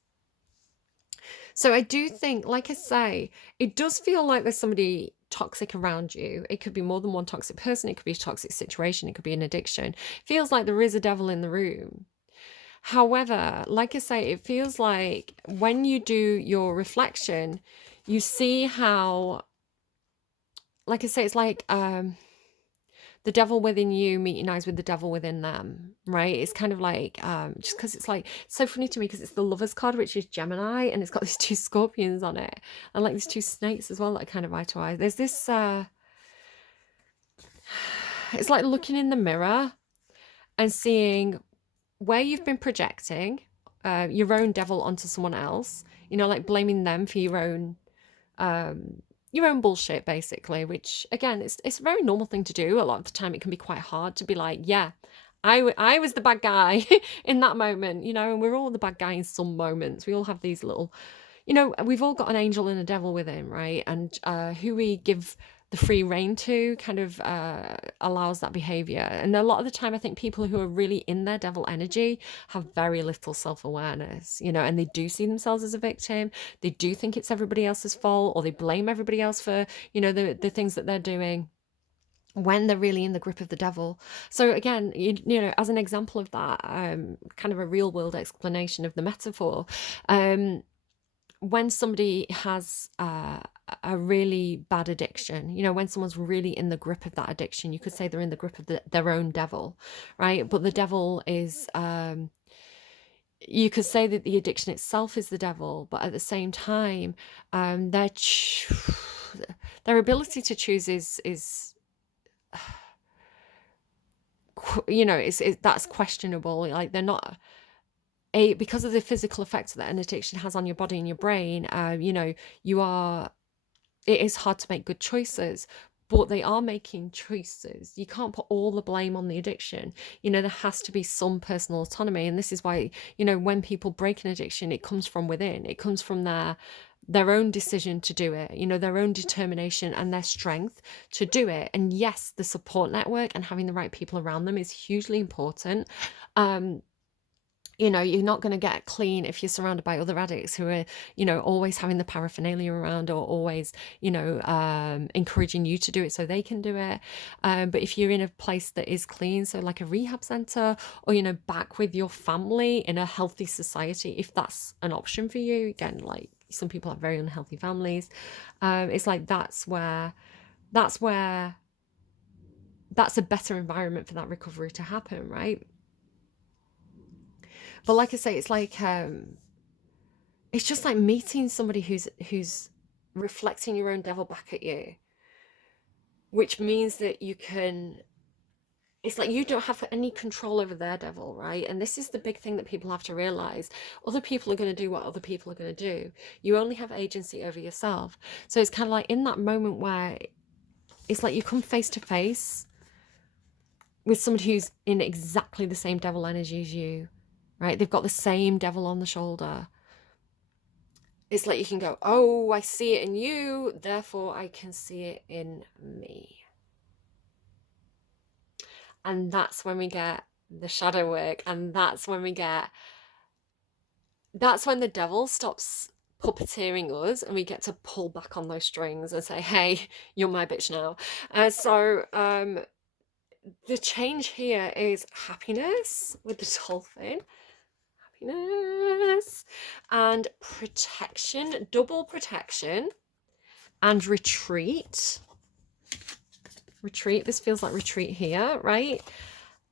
So I do think, like I say, it does feel like there's somebody toxic around you. It could be more than one toxic person. It could be a toxic situation. It could be an addiction. It feels like there is a devil in the room. However, like I say, it feels like when you do your reflection, you see how, like I say, it's like the devil within you meeting eyes with the devil within them, right? It's kind of like, just because it's like, so funny to me because it's the Lovers card, which is Gemini, and it's got these two scorpions on it, and like these two snakes as well that are kind of eye to eye. There's this, it's like looking in the mirror and seeing where you've been projecting your own devil onto someone else, you know, like blaming them for your own bullshit, basically, which again, it's a very normal thing to do. A lot of the time it can be quite hard to be like, yeah, I was the bad guy in that moment, you know, and we're all the bad guy in some moments. We all have these little, you know, we've all got an angel and a devil within, right? And who we give the free rein to kind of allows that behavior. And a lot of the time, I think people who are really in their devil energy have very little self-awareness, you know, and they do see themselves as a victim. They do think it's everybody else's fault, or they blame everybody else for, you know, the things that they're doing, when they're really in the grip of the devil. So again, you know, as an example of that, kind of a real world explanation of the metaphor, when somebody has a really bad addiction, you know, when someone's really in the grip of that addiction, you could say they're in the grip of their own devil, right? But the devil is, you could say that the addiction itself is the devil, but at the same time, their ability to choose is you know, that's questionable. Like they're not because of the physical effects that an addiction has on your body and your brain. You know, it is hard to make good choices, but they are making choices. You can't put all the blame on the addiction. You know, there has to be some personal autonomy. And this is why, you know, when people break an addiction, it comes from within. It comes from their own decision to do it, you know, their own determination and their strength to do it. And yes, the support network and having the right people around them is hugely important. You know, you're not going to get clean if you're surrounded by other addicts who are, you know, always having the paraphernalia around, or always, you know, encouraging you to do it so they can do it. But if you're in a place that is clean, so like a rehab center, or, you know, back with your family in a healthy society, if that's an option for you, again, like some people have very unhealthy families. It's like that's where that's a better environment for that recovery to happen, right? But like I say, it's just like meeting somebody who's reflecting your own devil back at you, which means that you can, it's like you don't have any control over their devil, right? And this is the big thing that people have to realize. Other people are going to do what other people are going to do. You only have agency over yourself. So it's kind of like in that moment where it's like you come face to face with somebody who's in exactly the same devil energy as you, right? They've got the same devil on the shoulder. It's like you can go, oh, I see it in you, therefore I can see it in me. And that's when we get the shadow work. And that's when that's when the devil stops puppeteering us and we get to pull back on those strings and say, hey, you're my bitch now. So the change here is happiness with the dolphin. Happiness and protection, double protection, and retreat. Retreat, this feels like retreat here, right?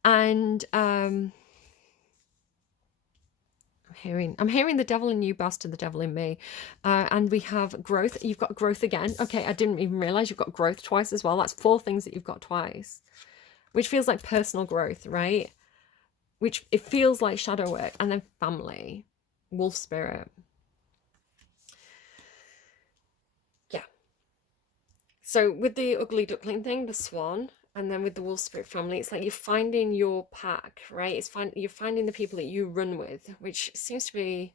And I'm hearing the devil in you bastard the devil in me. And we have growth. You've got growth again. Okay, I didn't even realize you've got growth twice as well. That's 4 things that you've got twice, which feels like personal growth, right? Which it feels like shadow work. And then family, wolf spirit. Yeah. So with the ugly duckling thing, the swan, and then with the wolf spirit family, it's like you're finding your pack, right? You're finding the people that you run with, which seems to be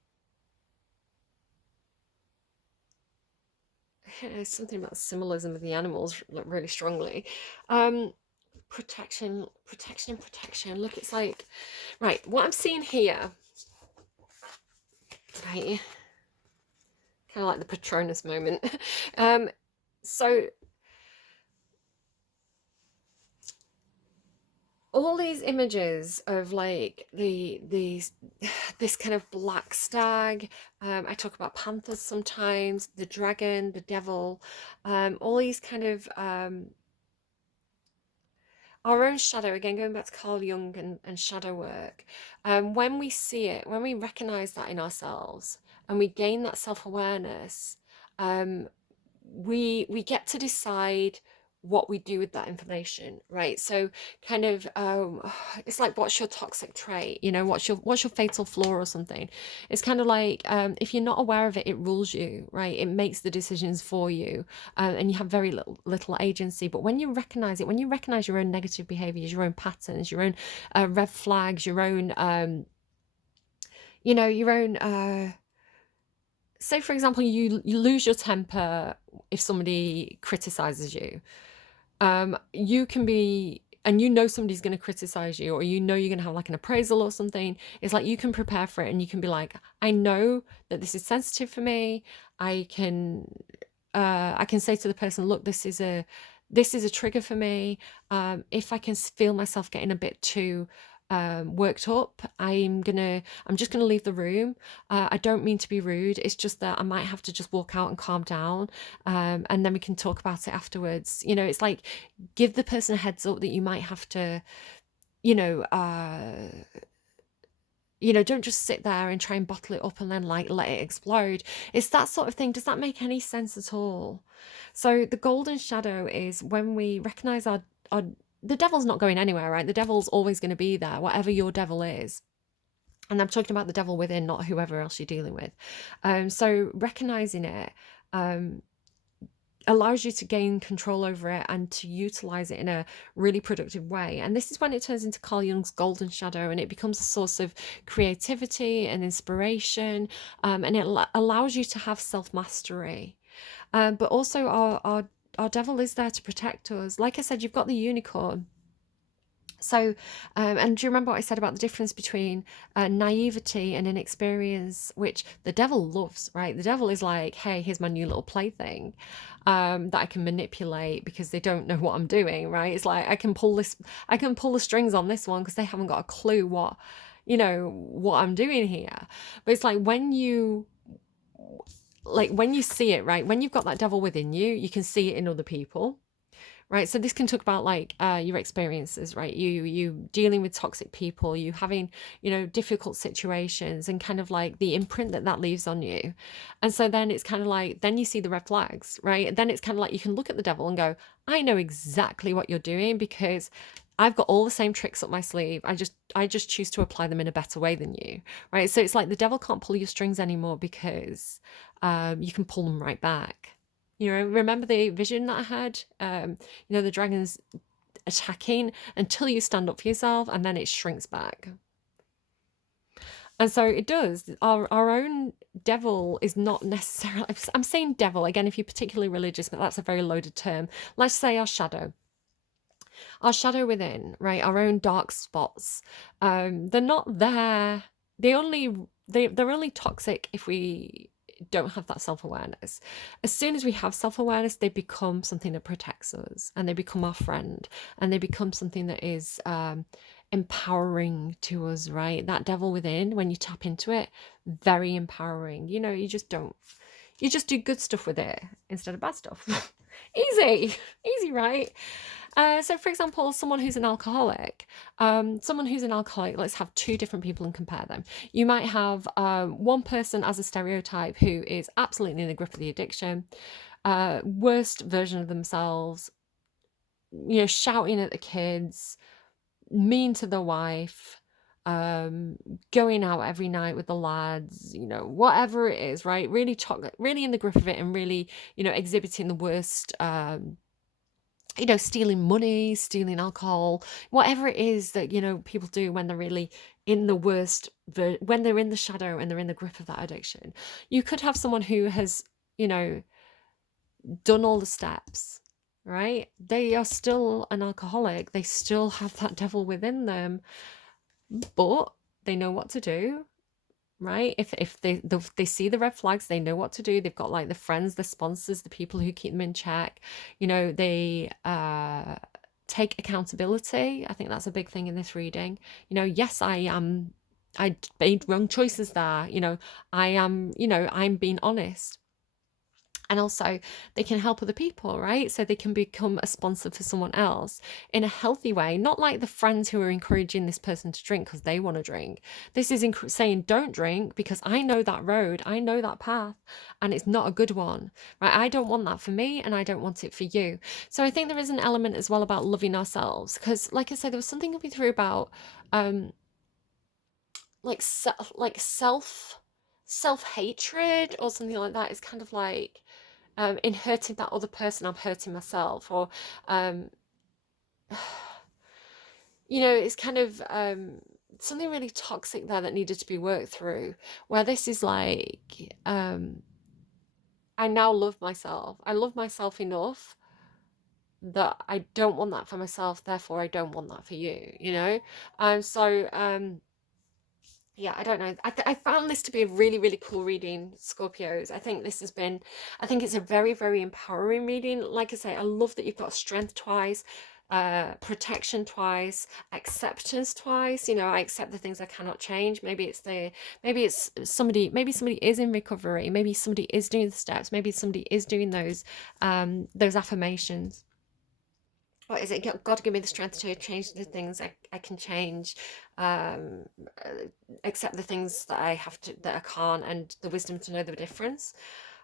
something about symbolism of the animals really strongly. Protection, protection, protection. Look, it's like, right, what I'm seeing here, right, kind of like the Patronus moment. So all these images of like these this kind of black stag, I talk about panthers sometimes, the dragon, the devil, all these kind of our own shadow, again going back to Carl Jung and shadow work. When we see it, when we recognize that in ourselves and we gain that self-awareness, um, we get to decide what we do with that information, right? So kind of it's like, what's your toxic trait, you know, what's your fatal flaw or something. It's kind of like, if you're not aware of it, it rules you, right? It makes the decisions for you, and you have very little agency. But when you recognize it, when you recognize your own negative behaviors, your own patterns, your own red flags, your own you know, your own say for example, you lose your temper if somebody criticizes you. You can be, and you know somebody's going to criticize you, or you know you're going to have like an appraisal or something. It's like you can prepare for it, and you can be like, I know that this is sensitive for me. I can say to the person, look, this is a trigger for me. If I can feel myself getting a bit too worked up, I'm just gonna leave the room. I don't mean to be rude, it's just that I might have to just walk out and calm down, and then we can talk about it afterwards. You know, it's like, give the person a heads up that you might have to, you know, don't just sit there and try and bottle it up and then like let it explode. It's that sort of thing. Does that make any sense at all? So the golden shadow is when we recognize our the devil's not going anywhere, right? The devil's always going to be there, whatever your devil is. And I'm talking about the devil within, not whoever else you're dealing with. So recognizing it allows you to gain control over it and to utilize it in a really productive way. And this is when it turns into Carl Jung's golden shadow, and it becomes a source of creativity and inspiration, and it allows you to have self-mastery. But also our devil is there to protect us. Like I said, you've got the unicorn. So, and do you remember what I said about the difference between naivety and inexperience, which the devil loves, right? The devil is like, hey, here's my new little plaything that I can manipulate because they don't know what I'm doing, right? It's like I can pull the strings on this one because they haven't got a clue what, what I'm doing here. But it's like when you see it, right? When you've got that devil within you, you can see it in other people, right? So this can talk about like your experiences, right? You dealing with toxic people, you having, difficult situations, and kind of like the imprint that that leaves on you. And so then it's kind of like, then you see the red flags, right? Then it's kind of like you can look at the devil and go, I know exactly what you're doing because I've got all the same tricks up my sleeve. I just choose to apply them in a better way than you, right? So it's like the devil can't pull your strings anymore because you can pull them right back. Remember the vision that I had? The dragon's attacking until you stand up for yourself, and then it shrinks back. And so it does. Our own devil is not necessarily, I'm saying devil again if you're particularly religious, but that's a very loaded term. Let's say our shadow. Our shadow within, right? Our own dark spots. They're not there. They're only toxic if we don't have that self-awareness. As soon as we have self-awareness, they become something that protects us, and they become our friend, and they become something that is empowering to us, right? That devil within, when you tap into it, very empowering. You just do good stuff with it instead of bad stuff. Easy, right? So, for example, someone who's an alcoholic, let's have two different people and compare them. You might have one person as a stereotype who is absolutely in the grip of the addiction, worst version of themselves, shouting at the kids, mean to the wife, going out every night with the lads, whatever it is, right? Really chocolate, really in the grip of it, and really, exhibiting the worst, stealing money, stealing alcohol, whatever it is that, people do when they're really in the worst, when they're in the shadow and they're in the grip of that addiction. You could have someone who has, done all the steps, right? They are still an alcoholic. They still have that devil within them, but they know what to do, right? If they see the red flags, they know what to do. They've got like the friends, the sponsors, the people who keep them in check. They take accountability. I think that's a big thing in this reading. Yes, I made wrong choices there. I'm being honest. And also, they can help other people, right? So they can become a sponsor for someone else in a healthy way, not like the friends who are encouraging this person to drink because they want to drink. This is saying, don't drink because I know that road, I know that path, and it's not a good one, right? I don't want that for me, and I don't want it for you. So I think there is an element as well about loving ourselves, because, like I said, there was something coming through about like self-hatred or something like that. Is kind of like, in hurting that other person, I'm hurting myself, or um, it's kind of something really toxic there that needed to be worked through. Where this is like, I now love myself. I love myself enough that I don't want that for myself. Therefore, I don't want that for you. Yeah, I don't know. I found this to be a really, really cool reading, Scorpios. I think it's a very, very empowering reading. Like I say, I love that you've got strength twice, protection twice, acceptance twice. I accept the things I cannot change. Maybe somebody is in recovery. Maybe somebody is doing the steps. Maybe somebody is doing those affirmations. What is it? God give me the strength to change the things I can change, um, accept the things that I can't, and the wisdom to know the difference.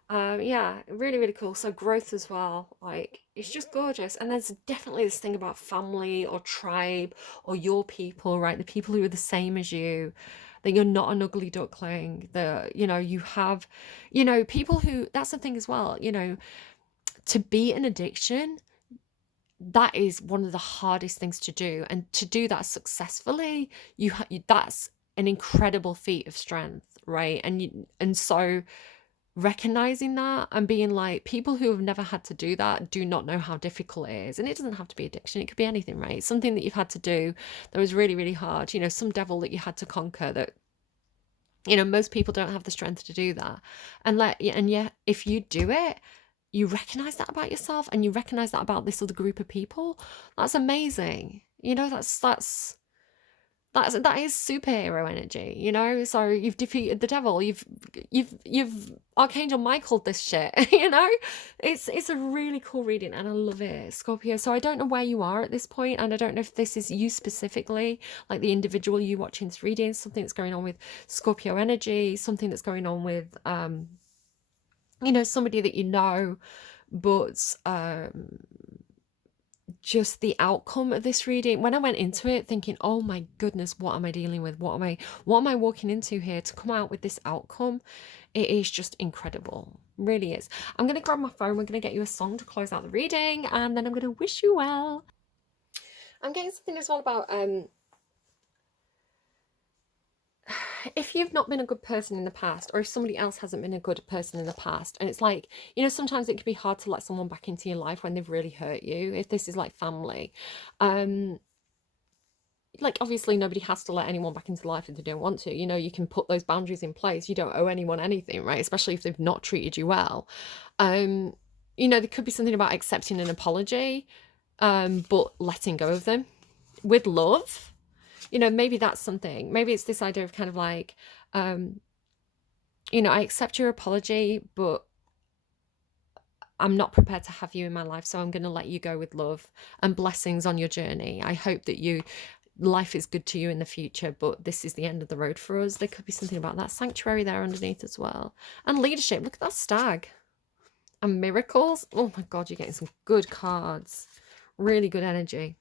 Yeah, really, really cool. So growth as well. Like, it's just gorgeous. And there's definitely this thing about family or tribe or your people, right? The people who are the same as you, that you're not an ugly duckling, that, you have, people who, that's the thing as well, to beat an addiction, that is one of the hardest things to do, and to do that successfully, that's an incredible feat of strength, right? And so recognizing that and being like, people who have never had to do that do not know how difficult it is. And it doesn't have to be addiction, it could be anything, right? Something that you've had to do that was really, really hard, you know, some devil that you had to conquer that, you know, most people don't have the strength to do that. And yet if you do it, you recognize that about yourself and you recognize that about this other group of people. That's amazing. You know, that is superhero energy, you know. So you've defeated the devil, you've Archangel Michael this shit. You know, it's a really cool reading and I love it, Scorpio. So I don't know where you are at this point, and I don't know if this is you specifically, like the individual you watching this reading, something that's going on with Scorpio energy, something that's going on with you know, somebody that you know, but just the outcome of this reading, when I went into it thinking, oh my goodness, what am I dealing with, what am I walking into here, to come out with this outcome, it is just incredible, really is. I'm going to grab my phone, we're going to get you a song to close out the reading, and then I'm going to wish you well. I'm getting something as well about if you've not been a good person in the past, or if somebody else hasn't been a good person in the past, and it's like, you know, sometimes it can be hard to let someone back into your life when they've really hurt you, if this is like family. Like, obviously nobody has to let anyone back into life if they don't want to, you know, you can put those boundaries in place, you don't owe anyone anything, right? Especially if they've not treated you well. You know, there could be something about accepting an apology, but letting go of them with love. You know, maybe that's something. Maybe it's this idea of kind of like, you know, I accept your apology, but I'm not prepared to have you in my life, so I'm going to let you go with love and blessings on your journey. I hope that life is good to you in the future, but this is the end of the road for us. There could be something about that sanctuary there underneath as well. And leadership, look at that stag. And miracles. Oh my God, you're getting some good cards. Really good energy.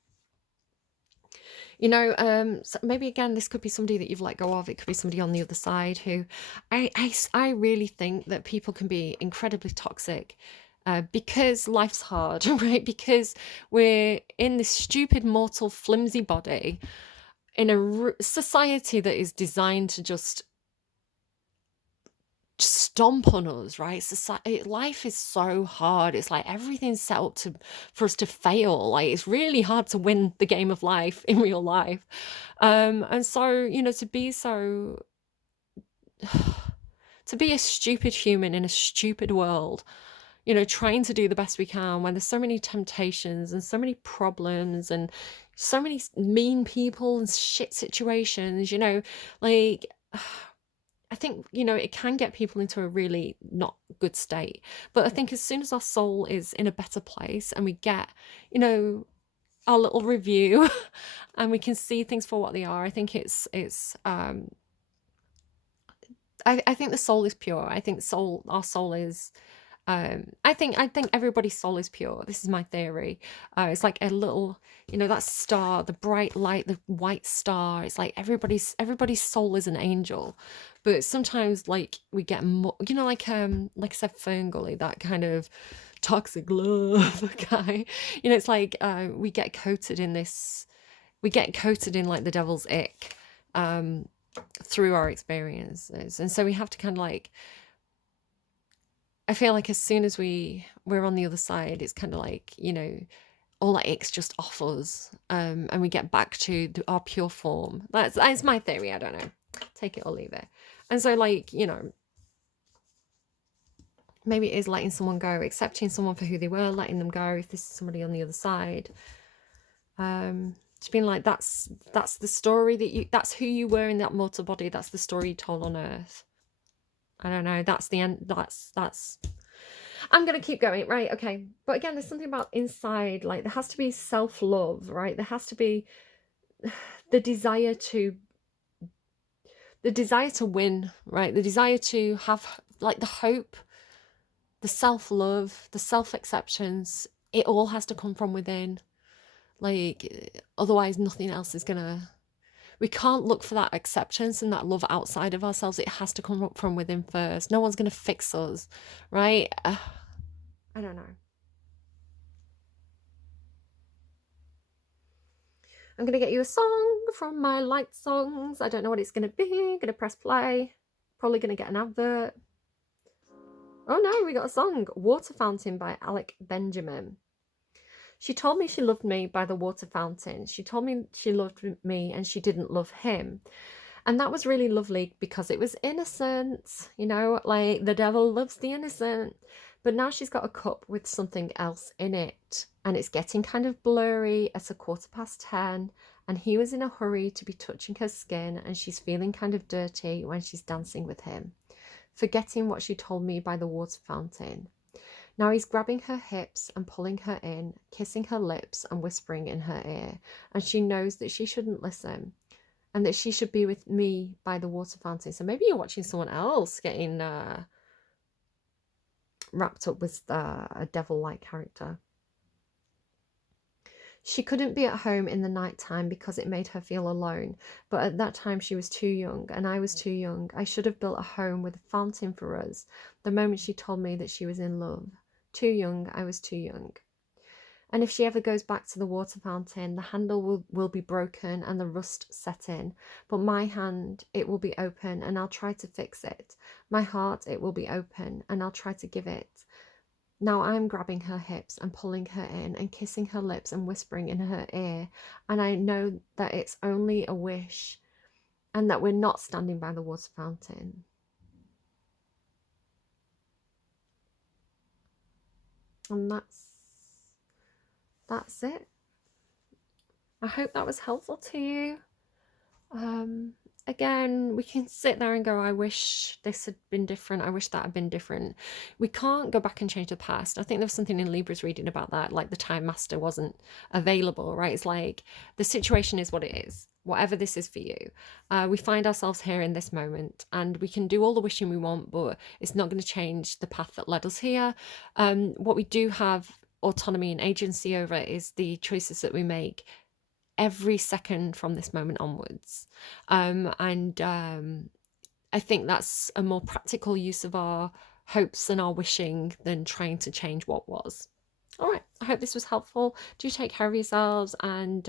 You know, so maybe again, this could be somebody that you've let go of. It could be somebody on the other side who I really think that people can be incredibly toxic because life's hard, right? Because we're in this stupid, mortal, flimsy body in a society that is designed to just stomp on us, right? Society, life is so hard. It's like everything's set up for us to fail. Like, it's really hard to win the game of life in real life. And so, you know, to be a stupid human in a stupid world, you know, trying to do the best we can when there's so many temptations and so many problems and so many mean people and shit situations, you know, like I think, you know, it can get people into a really not good state. But I think as soon as our soul is in a better place and we get, you know, our little review and we can see things for what they are, I think I think the soul is pure. I think our soul is I think everybody's soul is pure. This is my theory. It's like a little, you know, that star, the bright light, the white star. It's like everybody's soul is an angel, but sometimes like we get more, you know, like I said, Fern, Gully, that kind of toxic love guy. You know, it's like we get coated in like the devil's ick through our experiences, and so we have to kind of like. I feel like as soon as we're on the other side, it's kind of like, you know, all that ick's just off us, and we get back to our pure form. That's my theory. I don't know. Take it or leave it. And so, like, you know, maybe it is letting someone go, accepting someone for who they were, letting them go if this is somebody on the other side. Just being like, that's the story that's who you were in that mortal body. That's the story you told on Earth. I don't know. That's the end. That's. I'm going to keep going. Right. Okay. But again, there's something about inside, like there has to be self-love, right? There has to be the desire to win, right? The desire to have like the hope, the self-love, the self-acceptance. It all has to come from within. Like, otherwise nothing else is gonna. We can't look for that acceptance and that love outside of ourselves. It has to come up from within first. No one's going to fix us, right? I don't know. I'm going to get you a song from my light songs. I don't know what it's going to be. I'm going to press play. Probably going to get an advert. Oh no, we got a song. Water Fountain by Alec Benjamin. She told me she loved me by the water fountain. She told me she loved me and she didn't love him. And that was really lovely because it was innocent, you know, like the devil loves the innocent. But now she's got a cup with something else in it, and it's getting kind of blurry at 10:15. And he was in a hurry to be touching her skin, and she's feeling kind of dirty when she's dancing with him, forgetting what she told me by the water fountain. Now he's grabbing her hips and pulling her in, kissing her lips and whispering in her ear, and she knows that she shouldn't listen and that she should be with me by the water fountain. So maybe you're watching someone else getting wrapped up with a devil-like character. She couldn't be at home in the night time because it made her feel alone, but at that time she was too young and I was too young. I should have built a home with a fountain for us the moment she told me that she was in love. Too young, I was too young. And if she ever goes back to the water fountain, the handle will be broken and the rust set in. But my hand, it will be open and I'll try to fix it. My heart, it will be open and I'll try to give it. Now I'm grabbing her hips and pulling her in and kissing her lips and whispering in her ear. And I know that it's only a wish and that we're not standing by the water fountain. And that's it. I hope that was helpful to you. Again, we can sit there and go, I wish this had been different. I wish that had been different. We can't go back and change the past. I think there was something in Libra's reading about that, like the Time Master wasn't available, right? It's like the situation is what it is, whatever this is for you. We find ourselves here in this moment and we can do all the wishing we want, but it's not going to change the path that led us here. What we do have autonomy and agency over is the choices that we make every second from this moment onwards. I think that's a more practical use of our hopes and our wishing than trying to change what was. All right, I hope this was helpful. Do take care of yourselves and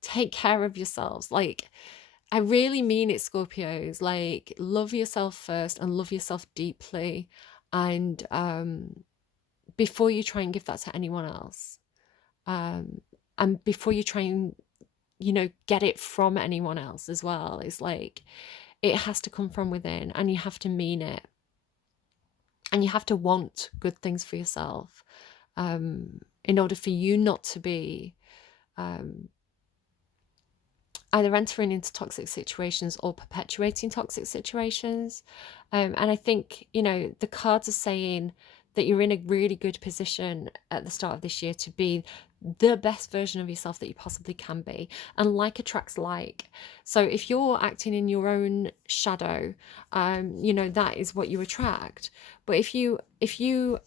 take care of yourselves. Like, I really mean it, Scorpios. Like, love yourself first and love yourself deeply. And before you try and give that to anyone else. And before you try and, you know, get it from anyone else as well. It's like, it has to come from within and you have to mean it. And you have to want good things for yourself in order for you not to be either entering into toxic situations or perpetuating toxic situations. And I think, you know, the cards are saying that you're in a really good position at the start of this year to be the best version of yourself that you possibly can be. And like attracts like. So if you're acting in your own shadow, you know, that is what you attract. But if you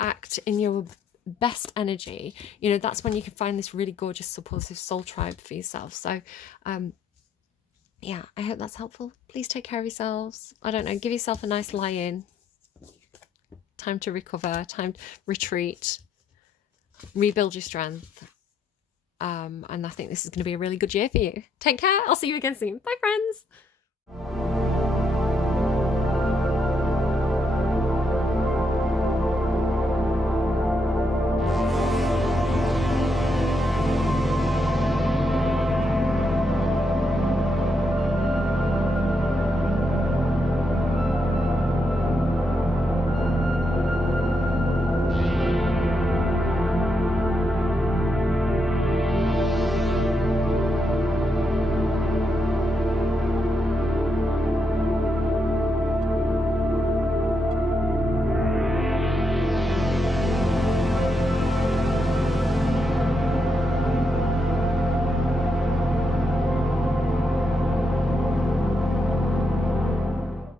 act in your best energy, you know, that's when you can find this really gorgeous supportive soul tribe for yourself. So yeah, I hope that's helpful. Please take care of yourselves. I don't know, give yourself a nice lie-in. Time to recover, time to retreat, rebuild your strength. And I think this is going to be a really good year for you. Take care. I'll see you again soon. Bye, friends.